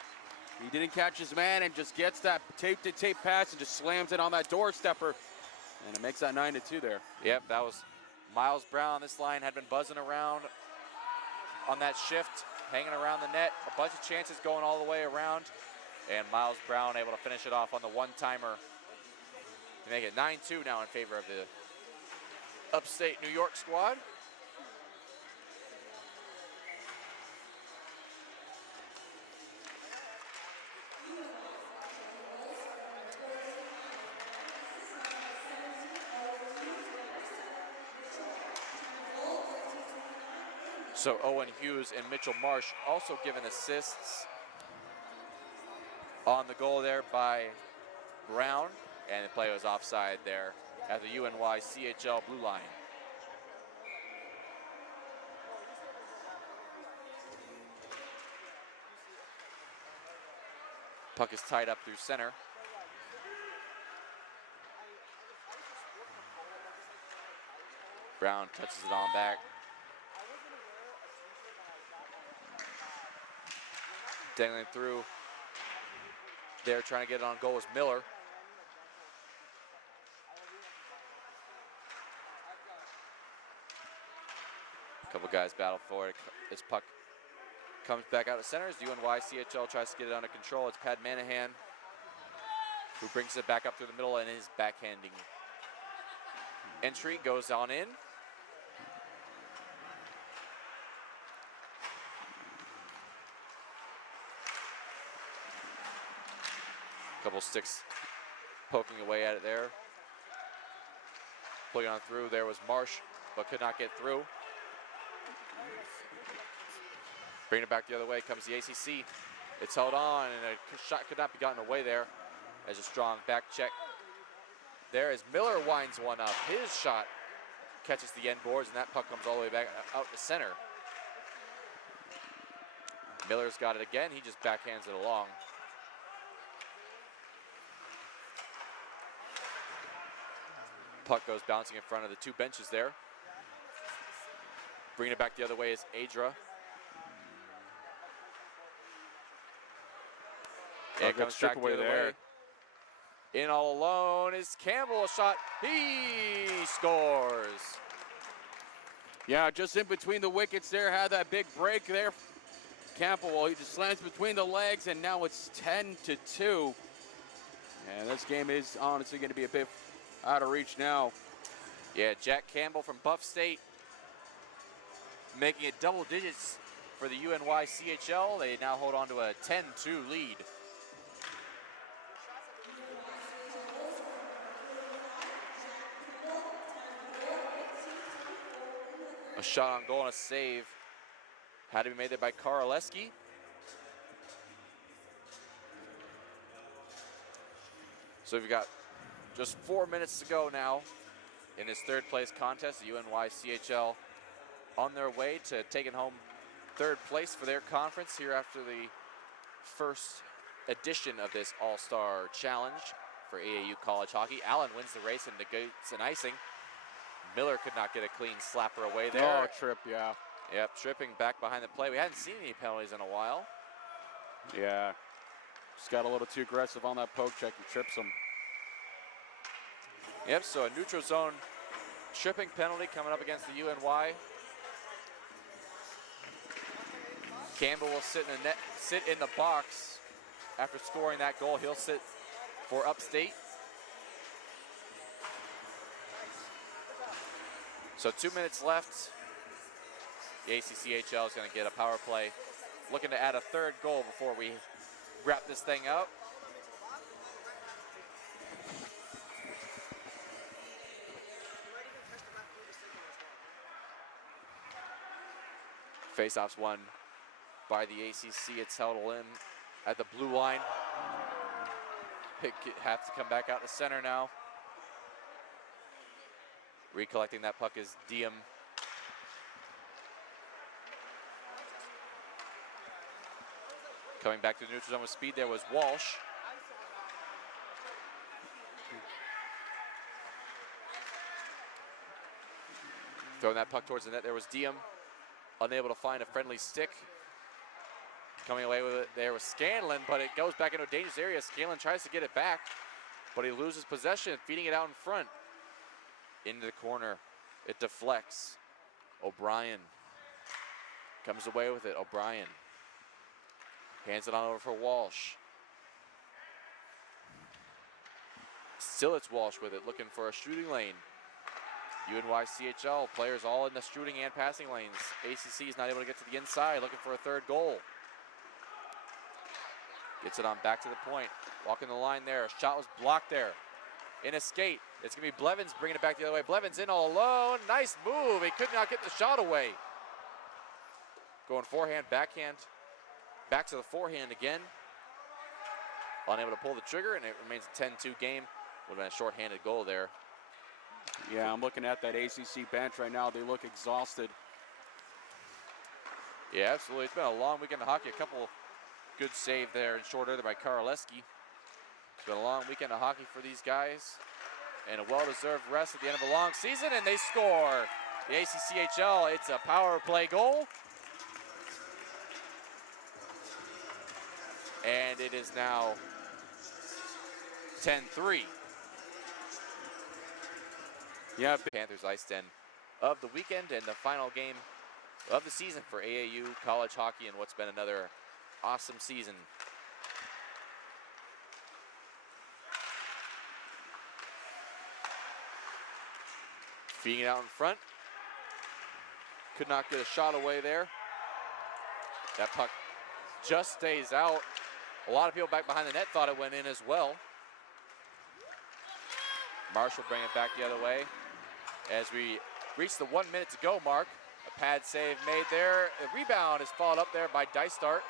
He didn't catch his man and just gets that tape-to-tape pass and just slams it on that doorstepper. And it makes that 9-2 there. Yep, that was Miles Brown. This line had been buzzing around on that shift, hanging around the net. A bunch of chances going all the way around. And Miles Brown able to finish it off on the one-timer to make it 9-2 now in favor of the upstate New York squad. So Owen Hughes and Mitchell Marsh also given assists on the goal there by Brown, and the play was offside there at the UNYCHL blue line. Puck is tied up through center. Brown touches it on back. Dangling through there, trying to get it on goal is Miller. A couple guys battle for it. This puck comes back out of center as UNYCHL tries to get it under control. It's Pat Manahan who brings it back up through the middle, and his backhanding entry goes on in. Couple sticks poking away at it there. Pulling on through there was Marsh, but could not get through. Bringing it back the other way comes the ACC. It's held on, and a shot could not be gotten away there. As a strong back check. There as Miller winds one up. His shot catches the end boards, and that puck comes all the way back out to center. Miller's got it again. He just backhands it along. Puck goes bouncing in front of the two benches there. Bringing it back the other way is Adra. And it comes back the other way. In all alone is Campbell, a shot, he scores. Yeah, just in between the wickets there, had that big break there. Campbell, well, he just slams between the legs, and now it's 10-2. And this game is honestly going to be a bit out of reach now. Yeah, Jack Campbell from Buff State making it double digits for the UNYCHL. They now hold on to a 10-2 lead. A shot on goal and a save had to be made there by Karaleski. So we've got just 4 minutes to go now in this third place contest. The UNYCHL on their way to taking home third place for their conference here after the first edition of this All-Star Challenge for AAU college hockey. Allen wins the race and negates an icing. Miller could not get a clean slapper away there. Oh, trip, yeah. Yep, tripping back behind the play. We hadn't seen any penalties in a while. Yeah, just got a little too aggressive on that poke check and trips him. Yep, so a neutral zone tripping penalty coming up against the UNY. Campbell will sit in the box after scoring that goal. He'll sit for Upstate. So 2 minutes left. The ACCHL is going to get a power play. Looking to add a third goal before we wrap this thing up. Faceoff's won by the ACC. It's held in at the blue line. Have to come back out to center now. Recollecting that puck is Diem. Coming back to the neutral zone with speed there was Walsh. Throwing that puck towards the net there was Diem. Unable to find a friendly stick. Coming away with it there was Scanlon, but it goes back into a dangerous area. Scanlon tries to get it back, but he loses possession, feeding it out in front. Into the corner, it deflects. O'Brien comes away with it. O'Brien hands it on over for Walsh. Still it's Walsh with it, looking for a shooting lane. UNYCHL players all in the shooting and passing lanes. ACC is not able to get to the inside, looking for a third goal. Gets it on back to the point. Walking the line there. A shot was blocked there. In a skate. It's going to be Blevins bringing it back the other way. Blevins in all alone. Nice move. He could not get the shot away. Going forehand, backhand. Back to the forehand again. Unable to pull the trigger, and it remains a 10-2 game. Would have been a shorthanded goal there. Yeah, I'm looking at that ACC bench right now. They look exhausted. Yeah, absolutely. It's been a long weekend of hockey. A couple good save there in short order by Karaleski. It's been a long weekend of hockey for these guys. And a well-deserved rest at the end of a long season, and they score. The ACCHL, it's a power play goal. And it is now 10-3. Yeah, Panthers Ice Den of the weekend and the final game of the season for AAU college hockey and what's been another awesome season. Feeding it out in front. Could not get a shot away there. That puck just stays out. A lot of people back behind the net thought it went in as well. Marshall bring it back the other way as we reach the 1 minute to go mark. A pad save made there. A rebound is followed up there by Dysart.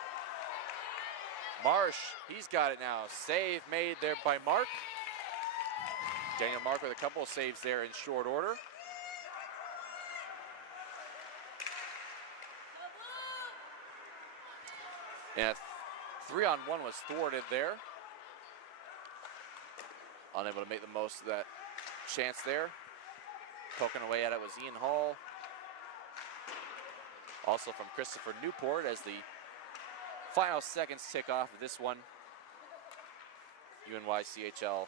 Marsh, he's got it now. Save made there by Mark. Daniel Mark with a couple of saves there in short order. And 3-on-1 was thwarted there. Unable to make the most of that chance there. Poking away at it was Ian Hall. Also from Christopher Newport as the final seconds tick off of this one. UNYCHL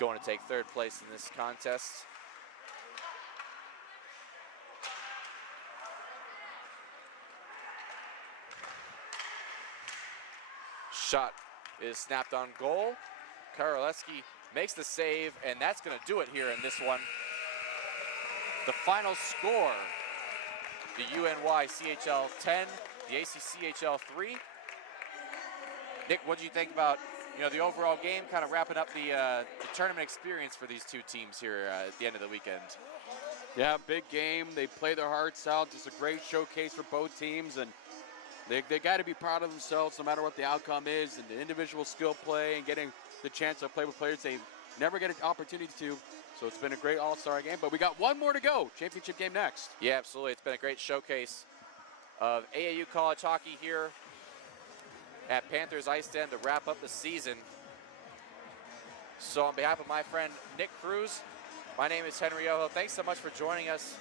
going to take third place in this contest. Shot is snapped on goal. Karolewski makes the save, and that's going to do it here in this one. The final score, the UNYCHL 10, the ACCHL 3. Nick, what do you think about the overall game, kind of wrapping up the tournament experience for these two teams here at the end of the weekend? Yeah, big game. They play their hearts out. Just a great showcase for both teams, and they got to be proud of themselves no matter what the outcome is, and the individual skill play and getting the chance to play with players they never get an opportunity to. So it's been a great all-star game, but we got one more to go. Championship game next. Yeah, absolutely. It's been a great showcase of AAU college hockey here at Panthers Ice Den to wrap up the season. So on behalf of my friend Nick Cruz, my name is Henry Ojo. Thanks so much for joining us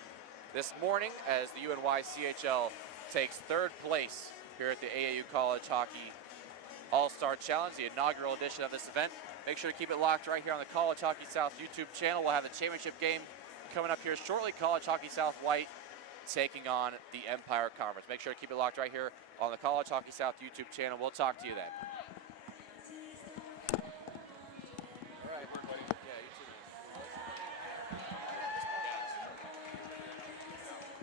this morning as the UNYCHL takes third place here at the AAU College Hockey All-Star Challenge, the inaugural edition of this event. Make sure to keep it locked right here on the College Hockey South YouTube channel. We'll have the championship game coming up here shortly. College Hockey South White taking on the Empire Conference. Make sure to keep it locked right here on the College Hockey South YouTube channel. We'll talk to you then.